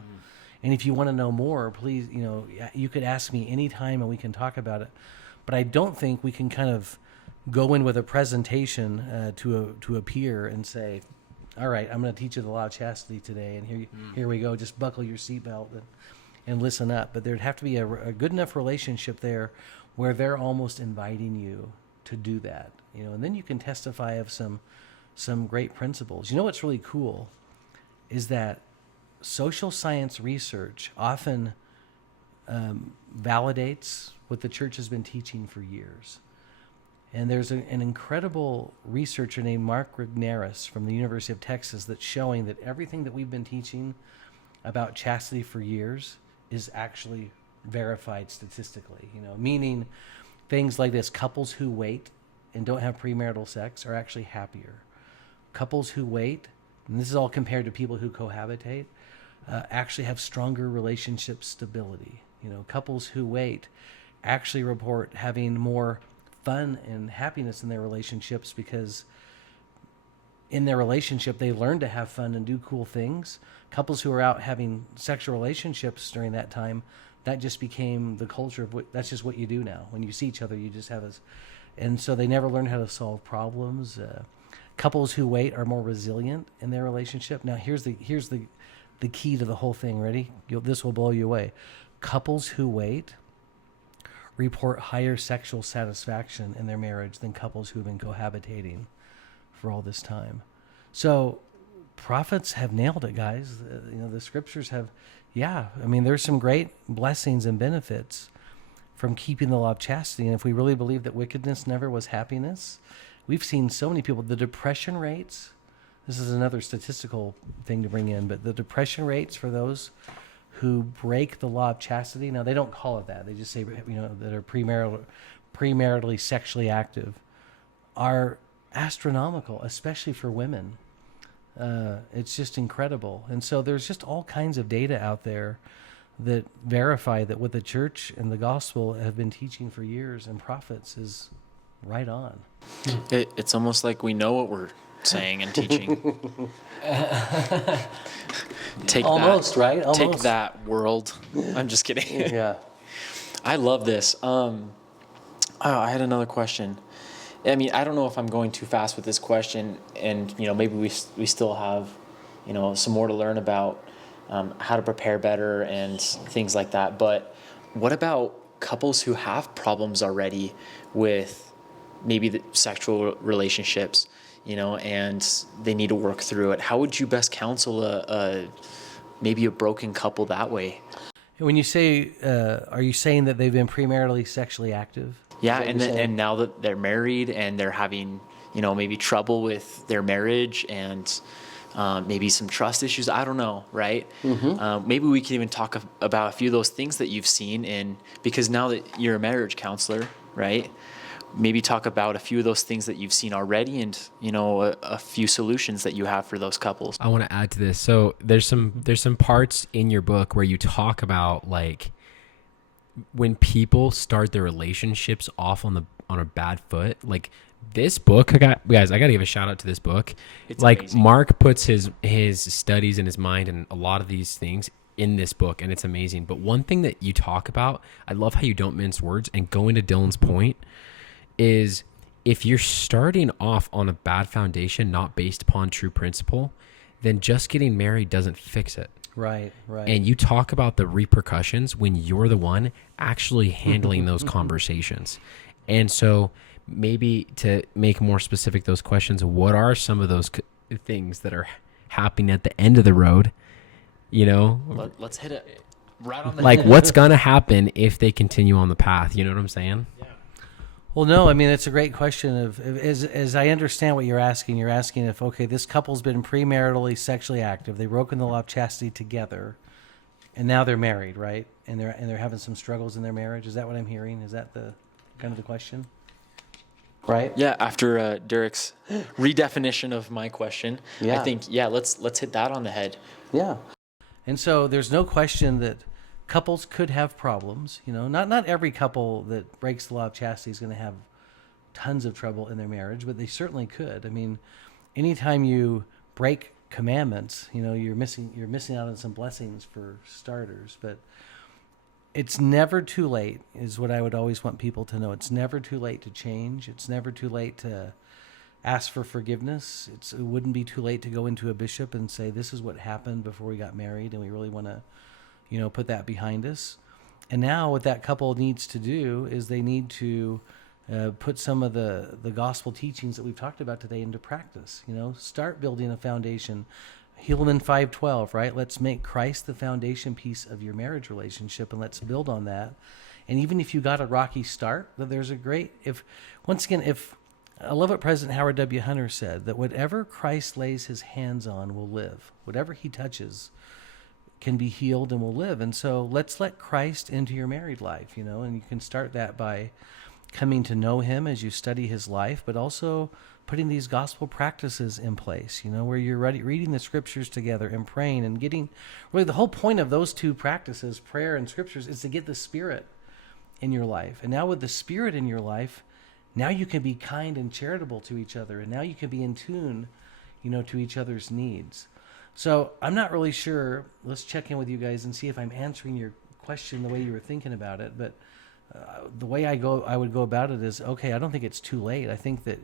And if you want to know more, please, you could ask me anytime and we can talk about it. But I don't think we can kind of go in with a presentation to a peer and say, all right, I'm going to teach you the law of chastity today, and here we go. Just buckle your seatbelt and listen up. But there'd have to be a good enough relationship there where they're almost inviting you to do that, and then you can testify of some great principles. What's really cool is that social science research often validates what the church has been teaching for years. And there's an incredible researcher named Mark Rigneris from the University of Texas that's showing that everything that we've been teaching about chastity for years is actually verified statistically, meaning things like this: couples who wait and don't have premarital sex are actually happier. Couples who wait, and this is all compared to people who cohabitate, actually have stronger relationship stability. Couples who wait actually report having more fun and happiness in their relationships, because in their relationship they learn to have fun and do cool things. Couples who are out having sexual relationships during that time, that just became the culture of that's just what you do now. When you see each other, you just have and so they never learn how to solve problems. Couples who wait are more resilient in their relationship. Now here's the key to the whole thing. Ready? This will blow you away. Couples who wait report higher sexual satisfaction in their marriage than couples who have been cohabitating for all this time. So prophets have nailed it, guys. The scriptures have, there's some great blessings and benefits from keeping the law of chastity. And if we really believe that wickedness never was happiness, we've seen so many people, the depression rates, this is another statistical thing to bring in, but the depression rates for those who break the law of chastity, now they don't call it that, they just say, that are premaritally sexually active, are astronomical, especially for women. It's just incredible. And so there's just all kinds of data out there that verify that what the church and the gospel have been teaching for years and prophets is right on. It's almost like we know what we're saying and teaching. Take that, world. I'm just kidding. Yeah. I love this. I had another question. I mean, I don't know if I'm going too fast with this question, and maybe we still have some more to learn about how to prepare better and things like that. But what about couples who have problems already with maybe the sexual relationships, and they need to work through it? How would you best counsel maybe a broken couple that way? When you say, are you saying that they've been premaritally sexually active? Yeah, Is that and what you're then, saying? and now that they're married and they're having, maybe trouble with their marriage and maybe some trust issues. I don't know, right? Maybe we can even talk about a few of those things that you've seen because now that you're a marriage counselor, right? Maybe talk about a few of those things that you've seen already and, a few solutions that you have for those couples. I want to add to this. So there's some parts in your book where you talk about like when people start their relationships off on a bad foot. Like this book, I got to give a shout out to this book. It's like amazing. Mark puts his studies and his mind and a lot of these things in this book, and it's amazing. But one thing that you talk about, I love how you don't mince words, and going to Dylan's point is if you're starting off on a bad foundation, not based upon true principle, then just getting married doesn't fix it. Right, right. And you talk about the repercussions when you're the one actually handling those conversations. And so maybe to make more specific those questions, what are some of those things that are happening at the end of the road? Let's hit it right on the Like head. what's going to happen if they continue on the path? You know what I'm saying? Well, no, I mean, it's a great question. As I understand what you're asking if, okay, this couple's been premaritally sexually active, they've broken the law of chastity together, and now they're married, right? And they're having some struggles in their marriage. Is that what I'm hearing? Is that the kind of the question? Right? Yeah, after Derek's redefinition of my question, Yeah. I think, let's hit that on the head. Yeah. And so there's no question that couples could have problems. Not every couple that breaks the law of chastity is going to have tons of trouble in their marriage, but they certainly could. I mean, anytime you break commandments, you're missing out on some blessings for starters. But it's never too late, is what I would always want people to know. It's never too late to change. It's never too late to ask for forgiveness. It wouldn't be too late to go into a bishop and say, this is what happened before we got married, and we really want to put that behind us. And now what that couple needs to do is they need to put some of the gospel teachings that we've talked about today into practice. Start building a foundation. Helaman 5:12, right? Let's make Christ the foundation piece of your marriage relationship, and let's build on that. And even if you got a rocky start, that there's a great, if I love what President Howard W. Hunter said, that whatever Christ lays his hands on will live. Whatever he touches can be healed and will live. And so let's let Christ into your married life, and you can start that by coming to know him as you study his life, but also putting these gospel practices in place, where you're reading the scriptures together and praying and getting, really the whole point of those two practices, prayer and scriptures, is to get the Spirit in your life. And now with the Spirit in your life, now you can be kind and charitable to each other, and now you can be in tune, to each other's needs. So I'm not really sure. Let's check in with you guys and see if I'm answering your question the way you were thinking about it. But the way I would go about it is, okay, I don't think it's too late. I think that,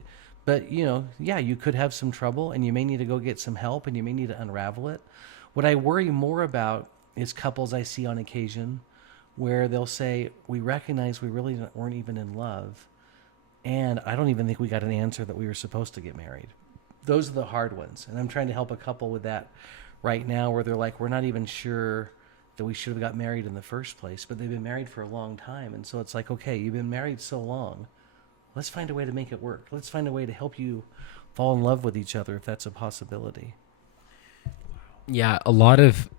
but you could have some trouble, and you may need to go get some help, and you may need to unravel it. What I worry more about is couples I see on occasion where they'll say, we recognize we really weren't even in love, and I don't even think we got an answer that we were supposed to get married. Those are the hard ones. And I'm trying to help a couple with that right now, where they're like, we're not even sure that we should have got married in the first place, but they've been married for a long time. And so it's like, okay, you've been married so long. Let's find a way to make it work. Let's find a way to help you fall in love with each other if that's a possibility. Yeah, a lot of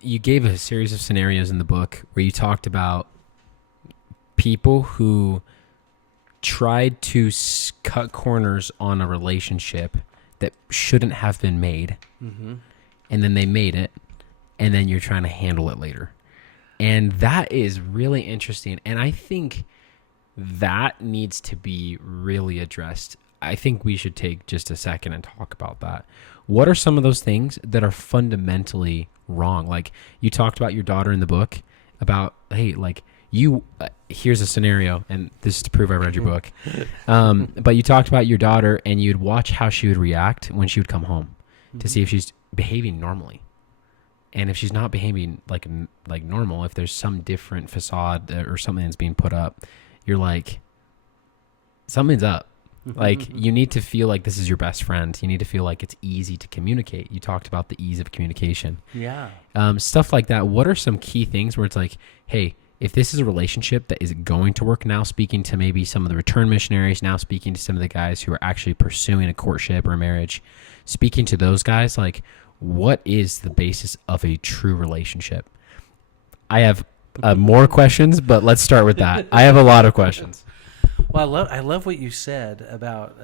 you gave a series of scenarios in the book where you talked about people who tried to cut corners on a relationship that shouldn't have been made, and then they made it, and then you're trying to handle it later. And that is really interesting, and I think that needs to be really addressed. I think we should take just a second and talk about that. What are some of those things that are fundamentally wrong? Like you talked about your daughter in the book about, hey, like you, here's a scenario, and this is to prove I read your book. But you talked about your daughter, and you'd watch how she would react when she would come home to see if she's behaving normally. And if she's not behaving like normal, if there's some different facade or something that's being put up, you're like, something's up. Like, you need to feel like this is your best friend. You need to feel like it's easy to communicate. You talked about the ease of communication. Yeah. Stuff like that. What are some key things where it's like, hey, if this is a relationship that is going to work, now speaking to maybe some of the return missionaries, now speaking to some of the guys who are actually pursuing a courtship or a marriage, speaking to those guys, like, what is the basis of a true relationship? I have more questions, but let's start with that. I have a lot of questions. Well, I love what you said about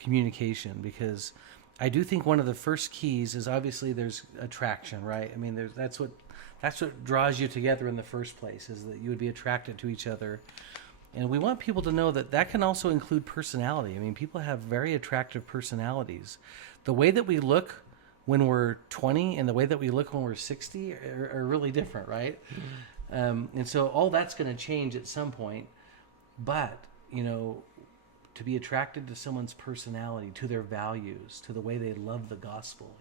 communication, because I do think one of the first keys is obviously there's attraction, right? I mean, that's what draws you together in the first place, is that you would be attracted to each other. And we want people to know that that can also include personality. I mean, people have very attractive personalities. The way that we look when we're 20 and the way that we look when we're 60 are really different, right? And so all that's going to change at some point. But, to be attracted to someone's personality, to their values, to the way they love the gospel.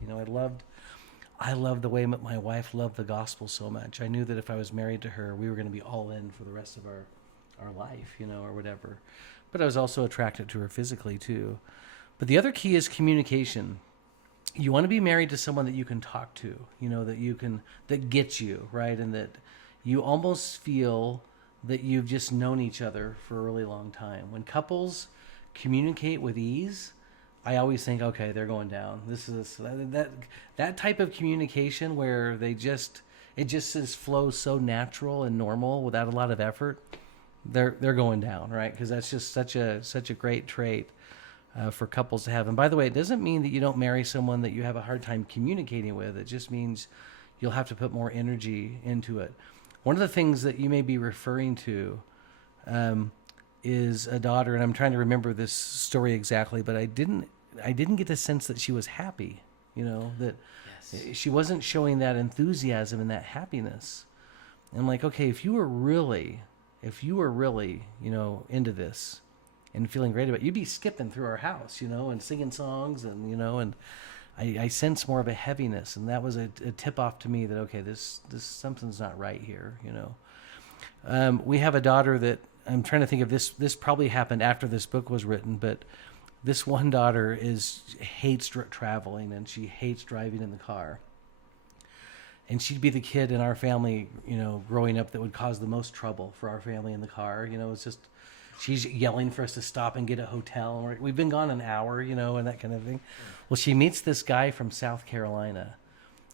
I loved the way my wife loved the gospel so much. I knew that if I was married to her, we were going to be all in for the rest of our life, or whatever. But I was also attracted to her physically too. But the other key is communication. You want to be married to someone that you can talk to, that gets you, right? And that you almost feel that you've just known each other for a really long time. When couples communicate with ease, I always think, okay, they're going down. This is that type of communication where it just flows so natural and normal without a lot of effort. They're going down, right? Because that's just such a great trait for couples to have. And by the way, it doesn't mean that you don't marry someone that you have a hard time communicating with. It just means you'll have to put more energy into it. One of the things that you may be referring to is a daughter, and I'm trying to remember this story exactly, but I didn't get the sense that she was happy, that she wasn't showing that enthusiasm and that happiness. And I'm like, okay, if you were really, into this and feeling great about it, you'd be skipping through our house, and singing songs and I sense more of a heaviness, and that was a tip off to me that, okay, this something's not right here, We have a daughter that, I'm trying to think of this probably happened after this book was written, but this one daughter hates traveling, and she hates driving in the car. And she'd be the kid in our family, growing up that would cause the most trouble for our family in the car. It's just, she's yelling for us to stop and get a hotel. And we've been gone an hour, and that kind of thing. Well, she meets this guy from South Carolina.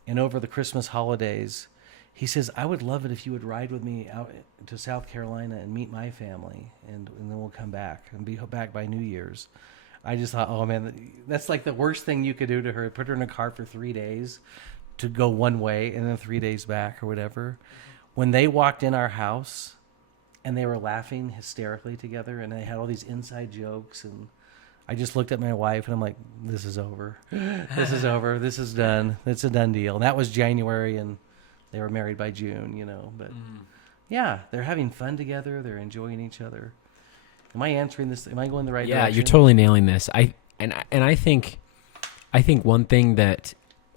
And over the Christmas holidays, he says, I would love it if you would ride with me out to South Carolina and meet my family. And then we'll come back and be back by New Year's. I just thought, oh, man, that's like the worst thing you could do to her. Put her in a car for 3 days to go one way and then 3 days back or whatever. When they walked in our house and they were laughing hysterically together and they had all these inside jokes, and I just looked at my wife and I'm like, this is over. This is over. This is done. It's a done deal. And that was January, and they were married by June, But yeah, they're having fun together. They're enjoying each other. Am I answering this? Am I going the right direction? Yeah, you're totally nailing this. I think one thing that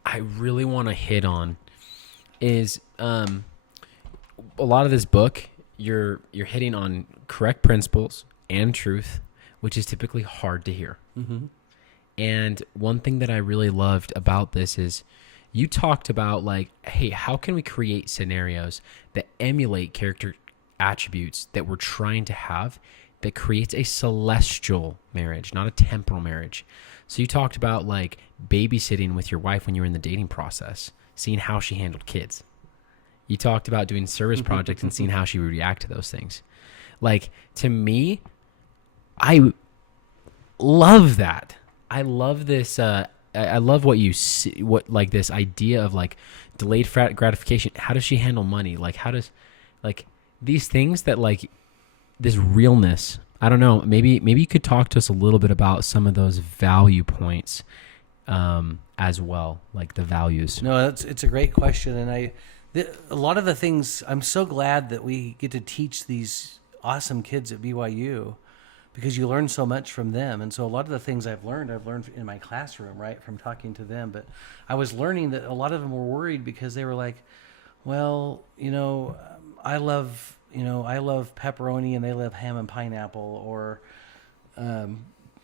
I really want to hit on is a lot of this book, you're hitting on correct principles and truth, which is typically hard to hear. Mm-hmm. And one thing that I really loved about this is you talked about, like, hey, how can we create scenarios that emulate character attributes that we're trying to have that creates a celestial marriage, not a temporal marriage. So you talked about, like, babysitting with your wife when you were in the dating process, seeing how she handled kids. You talked about doing service projects and seeing how she would react to those things. Like, to me, I love that. I love this. I love what you see, like this idea of, like, delayed gratification. How does she handle money? Like, how does, like, these things that, like, this realness. I don't know. Maybe you could talk to us a little bit about some of those value points as well, like the values. No, it's a great question, and a lot of the things, I'm so glad that we get to teach these awesome kids at BYU, because you learn so much from them. And so a lot of the things I've learned in my classroom, right, from talking to them. But I was learning that a lot of them were worried because they were like, well, I love pepperoni and they love ham and pineapple, or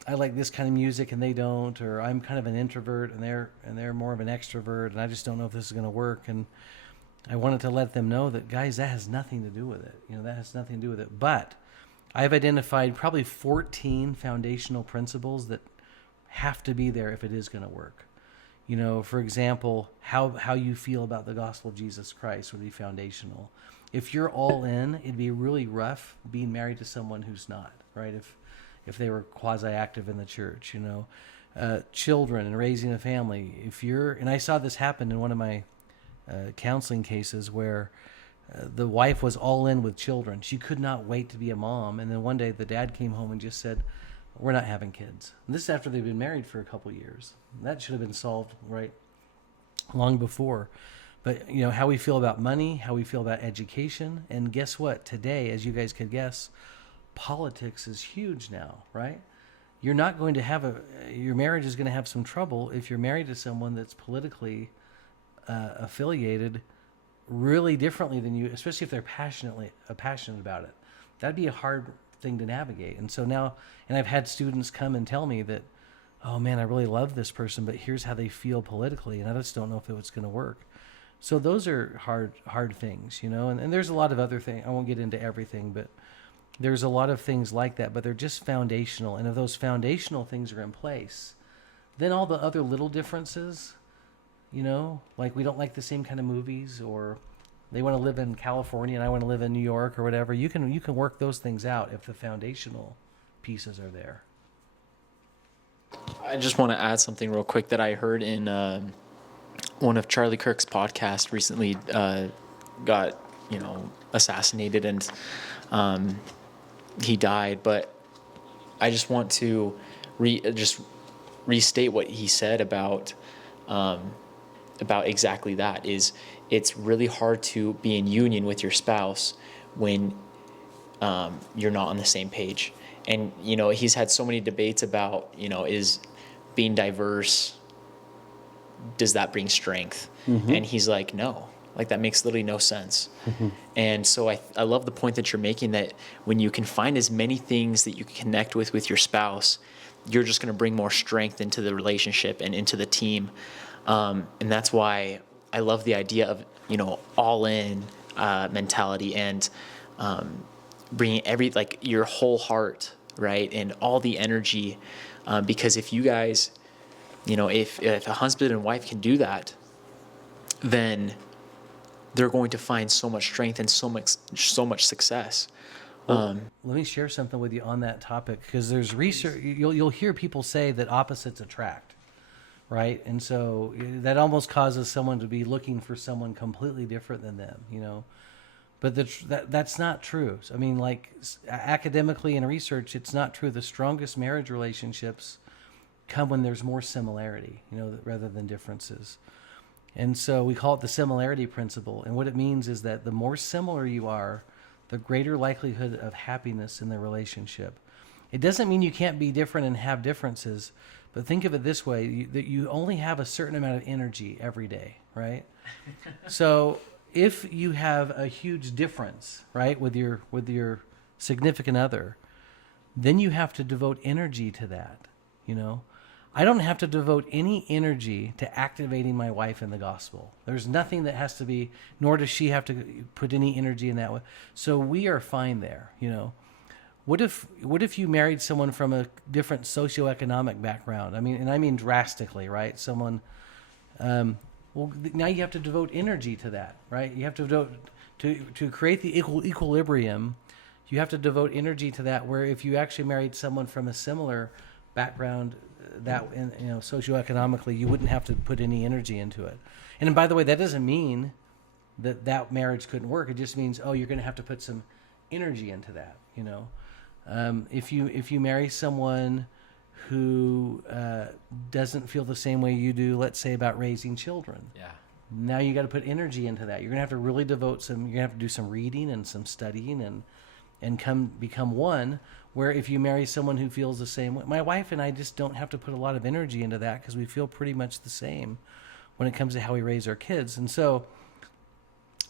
I like this kind of music and they don't, or I'm kind of an introvert and they're more of an extrovert, and I just don't know if this is going to work. And I wanted to let them know that, guys, that has nothing to do with it. That has nothing to do with it. But I've identified probably 14 foundational principles that have to be there if it is going to work. For example, how you feel about the gospel of Jesus Christ would be foundational. If you're all in, it'd be really rough being married to someone who's not, right? If they were quasi-active in the church, children and raising a family. And I saw this happen in one of my counseling cases where the wife was all in with children. She could not wait to be a mom. And then one day the dad came home and just said, we're not having kids. And this is after they've been married for a couple of years. That should have been solved right long before. But, how we feel about money, how we feel about education. And guess what? Today, as you guys could guess, politics is huge now, right? You're not going to have your marriage is going to have some trouble if you're married to someone that's politically affiliated really differently than you, especially if they're passionate about it. That'd be a hard thing to navigate. And so now, and I've had students come and tell me that, oh man, I really love this person, but here's how they feel politically, and I just don't know if it's going to work. So those are hard things, and there's a lot of other things. I won't get into everything, but there's a lot of things like that, but they're just foundational. And if those foundational things are in place, then all the other little differences, like we don't like the same kind of movies, or they want to live in California and I want to live in New York or whatever. You can work those things out if the foundational pieces are there. I just want to add something real quick that I heard in one of Charlie Kirk's podcasts recently. Got assassinated and he died, but I just want to restate what he said about exactly that. Is it's really hard to be in union with your spouse when you're not on the same page. And he's had so many debates about is being diverse, does that bring strength? Mm-hmm. And he's like, no, like that makes literally no sense. Mm-hmm. And so I love the point that you're making, that when you can find as many things that you can connect with your spouse, you're just going to bring more strength into the relationship and into the team. And that's why I love the idea of, all in mentality, and bringing your whole heart, right? And all the energy. Because if you guys, if a husband and wife can do that, then they're going to find so much strength and so much success. Let me share something with you on that topic, because there's research. You'll hear people say that opposites attract, right? And so that almost causes someone to be looking for someone completely different than them, But that's not true. I mean, like academically and research, it's not true. The strongest marriage relationships come when there's more similarity, rather than differences. And so we call it the similarity principle. And what it means is that the more similar you are, the greater likelihood of happiness in the relationship. It doesn't mean you can't be different and have differences, but think of it this way, that you only have a certain amount of energy every day, right? So if you have a huge difference, right, with your significant other, then you have to devote energy to that, I don't have to devote any energy to activating my wife in the gospel. There's nothing that has to be, nor does she have to put any energy in that way. So we are fine there, What if you married someone from a different socioeconomic background? I mean drastically, right? Someone, now you have to devote energy to that, right? You have to devote to create the equilibrium. You have to devote energy to that. Where if you actually married someone from a similar background, that socioeconomically, you wouldn't have to put any energy into it. And by the way, that doesn't mean that marriage couldn't work. It just means, you're going to have to put some energy into that. If you marry someone who doesn't feel the same way you do, let's say about raising children. Yeah. Now you got to put energy into that. You're gonna have to really devote some. You're gonna have to do some reading and some studying and become one. Where if you marry someone who feels the same way, my wife and I just don't have to put a lot of energy into that, because we feel pretty much the same when it comes to how we raise our kids. And so,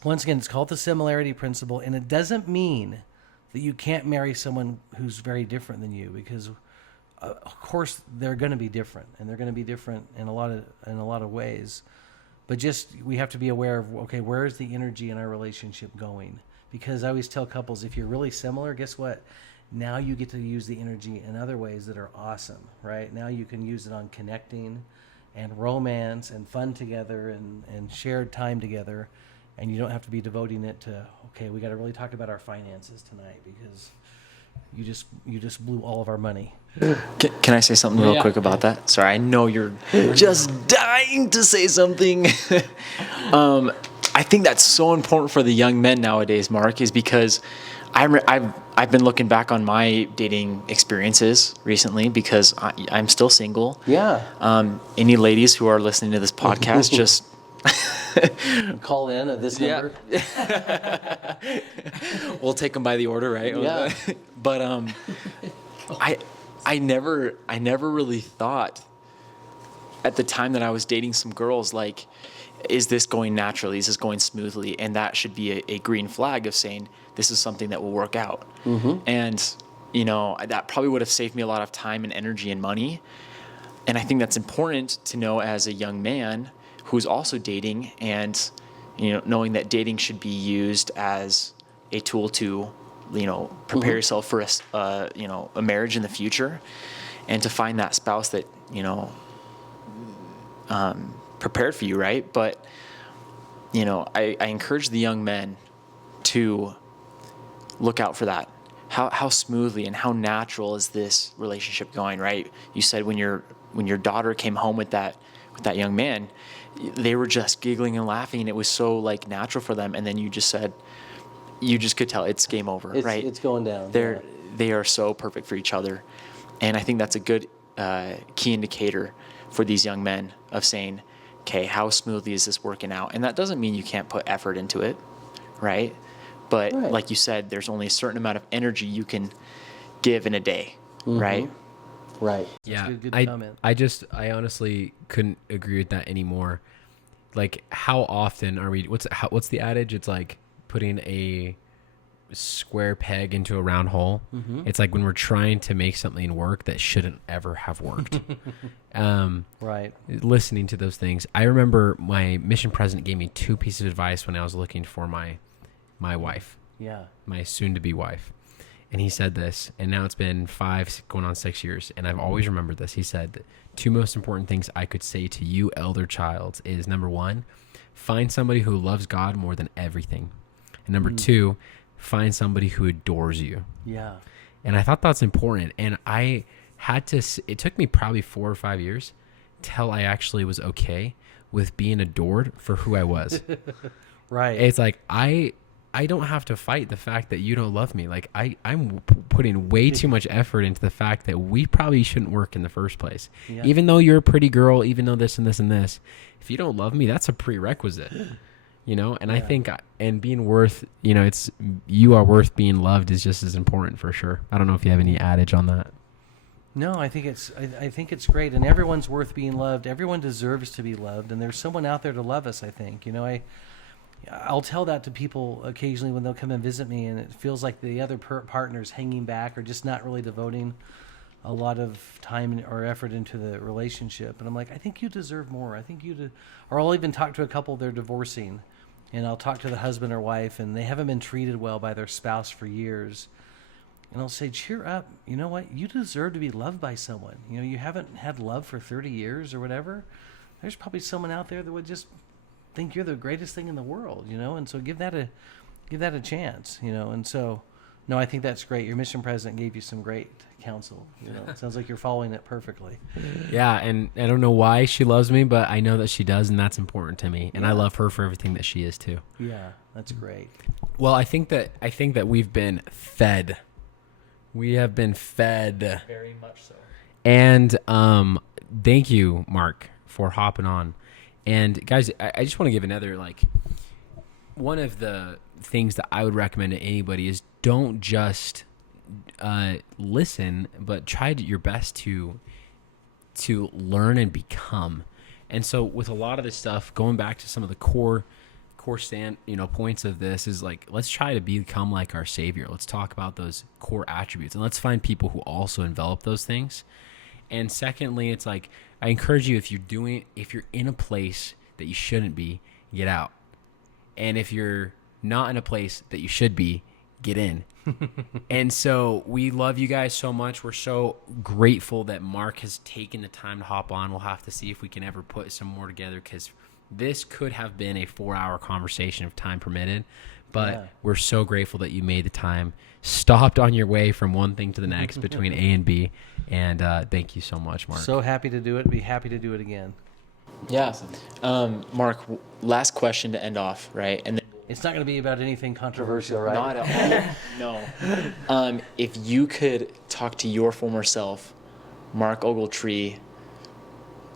once again, it's called the similarity principle, and it doesn't mean that you can't marry someone who's very different than you, because of course they're going to be different, and they're going to be different in a lot of ways. But just we have to be aware of, okay, where is the energy in our relationship going? Because I always tell couples, if you're really similar, guess what? Now you get to use the energy in other ways that are awesome, right? Now you can use it on connecting and romance and fun together and shared time together. And you don't have to be devoting it to, okay, we got to really talk about our finances tonight because you just blew all of our money. Can I say something real quick about that? Sorry, I know you're just dying to say something. I think that's so important for the young men nowadays, Mark, is because I've been looking back on my dating experiences recently because I'm still single. Yeah. Any ladies who are listening to this podcast, just call in at this number. We'll take them by the order, right? Yeah. But I never really thought at the time that I was dating some girls, like, is this going naturally? Is this going smoothly? And that should be a green flag of saying this is something that will work out. Mm-hmm. And, that probably would have saved me a lot of time and energy and money. And I think that's important to know as a young man who's also dating and, knowing that dating should be used as a tool to, prepare yourself for a marriage in the future and to find that spouse that, prepared for you, right? But, I encourage the young men to look out for that. How smoothly and how natural is this relationship going, right? You said when your daughter came home with that young man, they were just giggling and laughing, and it was so like natural for them. And then you just said, you just could tell it's game over, right? It's going down. They are so perfect for each other, and I think that's a good key indicator for these young men of saying, okay, how smoothly is this working out? And that doesn't mean you can't put effort into it, right? But like you said, there's only a certain amount of energy you can give in a day, right? Right. Yeah. Good comment. I honestly couldn't agree with that anymore. Like, how often are we? What's the adage? It's like putting a square peg into a round hole. Mm-hmm. It's like when we're trying to make something work that shouldn't ever have worked. Right. Listening to those things, I remember my mission president gave me 2 pieces of advice when I was looking for my wife. Yeah. My soon-to-be wife. And he said this, and now it's been 5, going on 6 years, and I've always remembered this. He said, the 2 most important things I could say to you, elder child, is number 1, find somebody who loves God more than everything. And number 2, find somebody who adores you. Yeah. And I thought that's important. And I had to, it took me probably 4 or 5 years till I actually was okay with being adored for who I was. Right. It's like, I don't have to fight the fact that you don't love me. Like, I'm putting way too much effort into the fact that we probably shouldn't work in the first place. Yeah. Even though you're a pretty girl, even though this and this and this, if you don't love me, that's a prerequisite, And I think, and being worth, you are worth being loved is just as important for sure. I don't know if you have any adage on that. No, I think it's great, and everyone's worth being loved. Everyone deserves to be loved, and there's someone out there to love us. I think, I'll tell that to people occasionally when they'll come and visit me, and it feels like the other partner's hanging back or just not really devoting a lot of time or effort into the relationship. And I'm like, I think you deserve more. I think or I'll even talk to a couple they're divorcing, and I'll talk to the husband or wife, and they haven't been treated well by their spouse for years. And I'll say, cheer up. You know what? You deserve to be loved by someone. You haven't had love for 30 years or whatever. There's probably someone out there that would just think you're the greatest thing in the world, and so give that a chance, and so, no, I think that's great. Your mission president gave you some great counsel. It sounds like you're following it perfectly. Yeah, and I don't know why she loves me, but I know that she does, and that's important to me, and I love her for everything that she is too. Yeah, that's great. Well, I think that we've been fed. We have been fed. Very much so. And thank you, Mark, for hopping on. And guys, I just want to give another, one of the things that I would recommend to anybody is don't just listen, but try your best to learn and become. And so with a lot of this stuff, going back to some of the core points of this is let's try to become like our Savior. Let's talk about those core attributes, and let's find people who also envelop those things. And secondly, it's like, I encourage you, if you're in a place that you shouldn't be, get out. And if you're not in a place that you should be, get in. And so we love you guys so much. We're so grateful that Mark has taken the time to hop on. We'll have to see if we can ever put some more together, because this could have been a 4-hour conversation if time permitted. But we're so grateful that you made the time, stopped on your way from one thing to the next between A and B. And thank you so much, Mark. So happy to do it. Be happy to do it again. Yeah. Mark, last question to end off, right? And then It's not going to be about anything controversial, right? not at all. No. If you could talk to your former self, Mark Ogletree,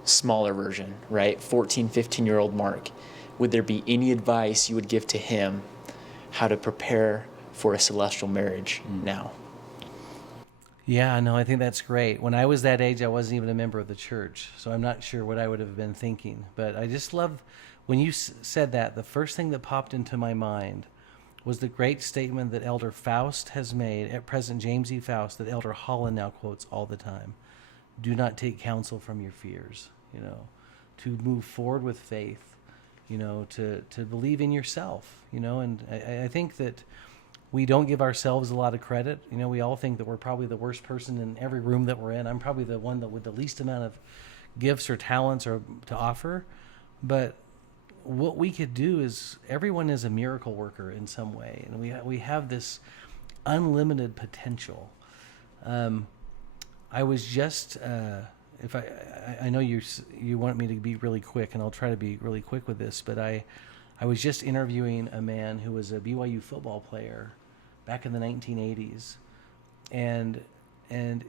smaller version, right? 14, 15-year-old Mark, would there be any advice you would give to him how to prepare for a celestial marriage now? Yeah, no, I think that's great. When I was that age, I wasn't even a member of the church, so I'm not sure what I would have been thinking. But I just love when you said that, the first thing that popped into my mind was the great statement that Elder Faust has made, at President James E. Faust, that Elder Holland now quotes all the time. Do not take counsel from your fears, to move forward with faith, to believe in yourself, and I think that we don't give ourselves a lot of credit. We all think that we're probably the worst person in every room that we're in. I'm probably the one that with the least amount of gifts or talents or to offer. But what we could do is, everyone is a miracle worker in some way, and we have this unlimited potential. I was just if I know you want me to be really quick, and I'll try to be really quick with this, but I was just interviewing a man who was a BYU football player back in the 1980s, and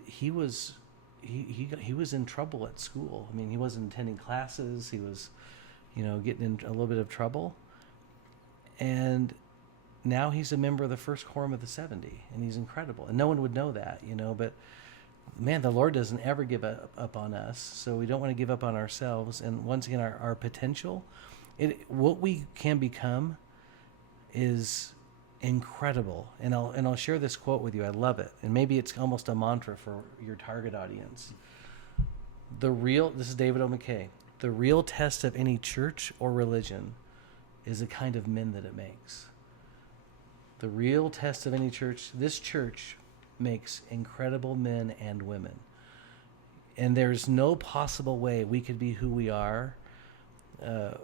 he was in trouble at school. I mean, he wasn't attending classes. He was, getting in a little bit of trouble, and now he's a member of the first quorum of the 70, and he's incredible. And no one would know that, but man, the Lord doesn't ever give up on us, so we don't want to give up on ourselves. And once again, our potential, what we can become is incredible. And I'll share this quote with you. I love it, and maybe it's almost a mantra for your target audience. This is David O. McKay. The real test of any church or religion is the kind of men that it makes. The real test of any church, this church makes incredible men and women. And there's no possible way we could be who we are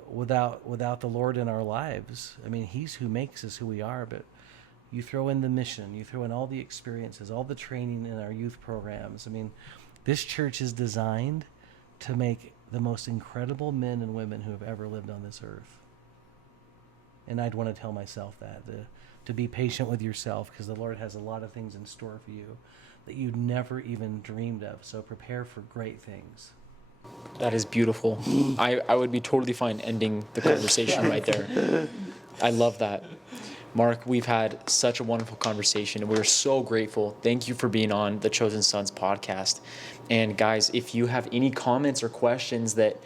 without the Lord in our lives. I mean, He's who makes us who we are, but you throw in the mission, you throw in all the experiences, all the training in our youth programs. I mean, this church is designed to make the most incredible men and women who have ever lived on this earth. And I'd want to tell myself that, to be patient with yourself, because the Lord has a lot of things in store for you that you never even dreamed of. So prepare for great things. That is beautiful. I would be totally fine ending the conversation right there. I love that. Mark, we've had such a wonderful conversation, and we're so grateful. Thank you for being on the Chosen Sons podcast. And guys, if you have any comments or questions that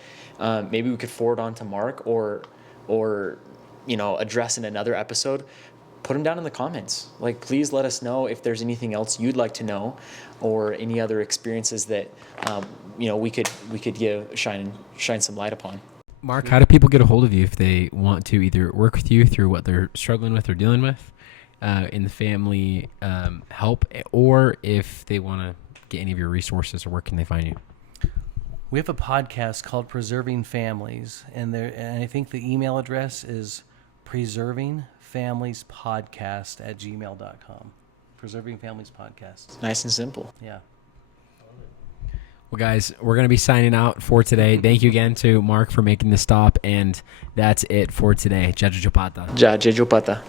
maybe we could forward on to Mark or address in another episode, put them down in the comments. Please let us know if there's anything else you'd like to know, or any other experiences that we could shine some light upon. Mark, how do people get a hold of you if they want to either work with you through what they're struggling with or dealing with in the family help, or if they want to get any of your resources, or where can they find you? We have a podcast called Preserving Families, and I think the email address is preservingfamiliespodcast@gmail.com. Preserving Families Podcast. Nice and simple. Yeah. Well, guys, we're going to be signing out for today. Thank you again to Mark for making the stop, and that's it for today. Jaja Jopata. Ja, Jejopata.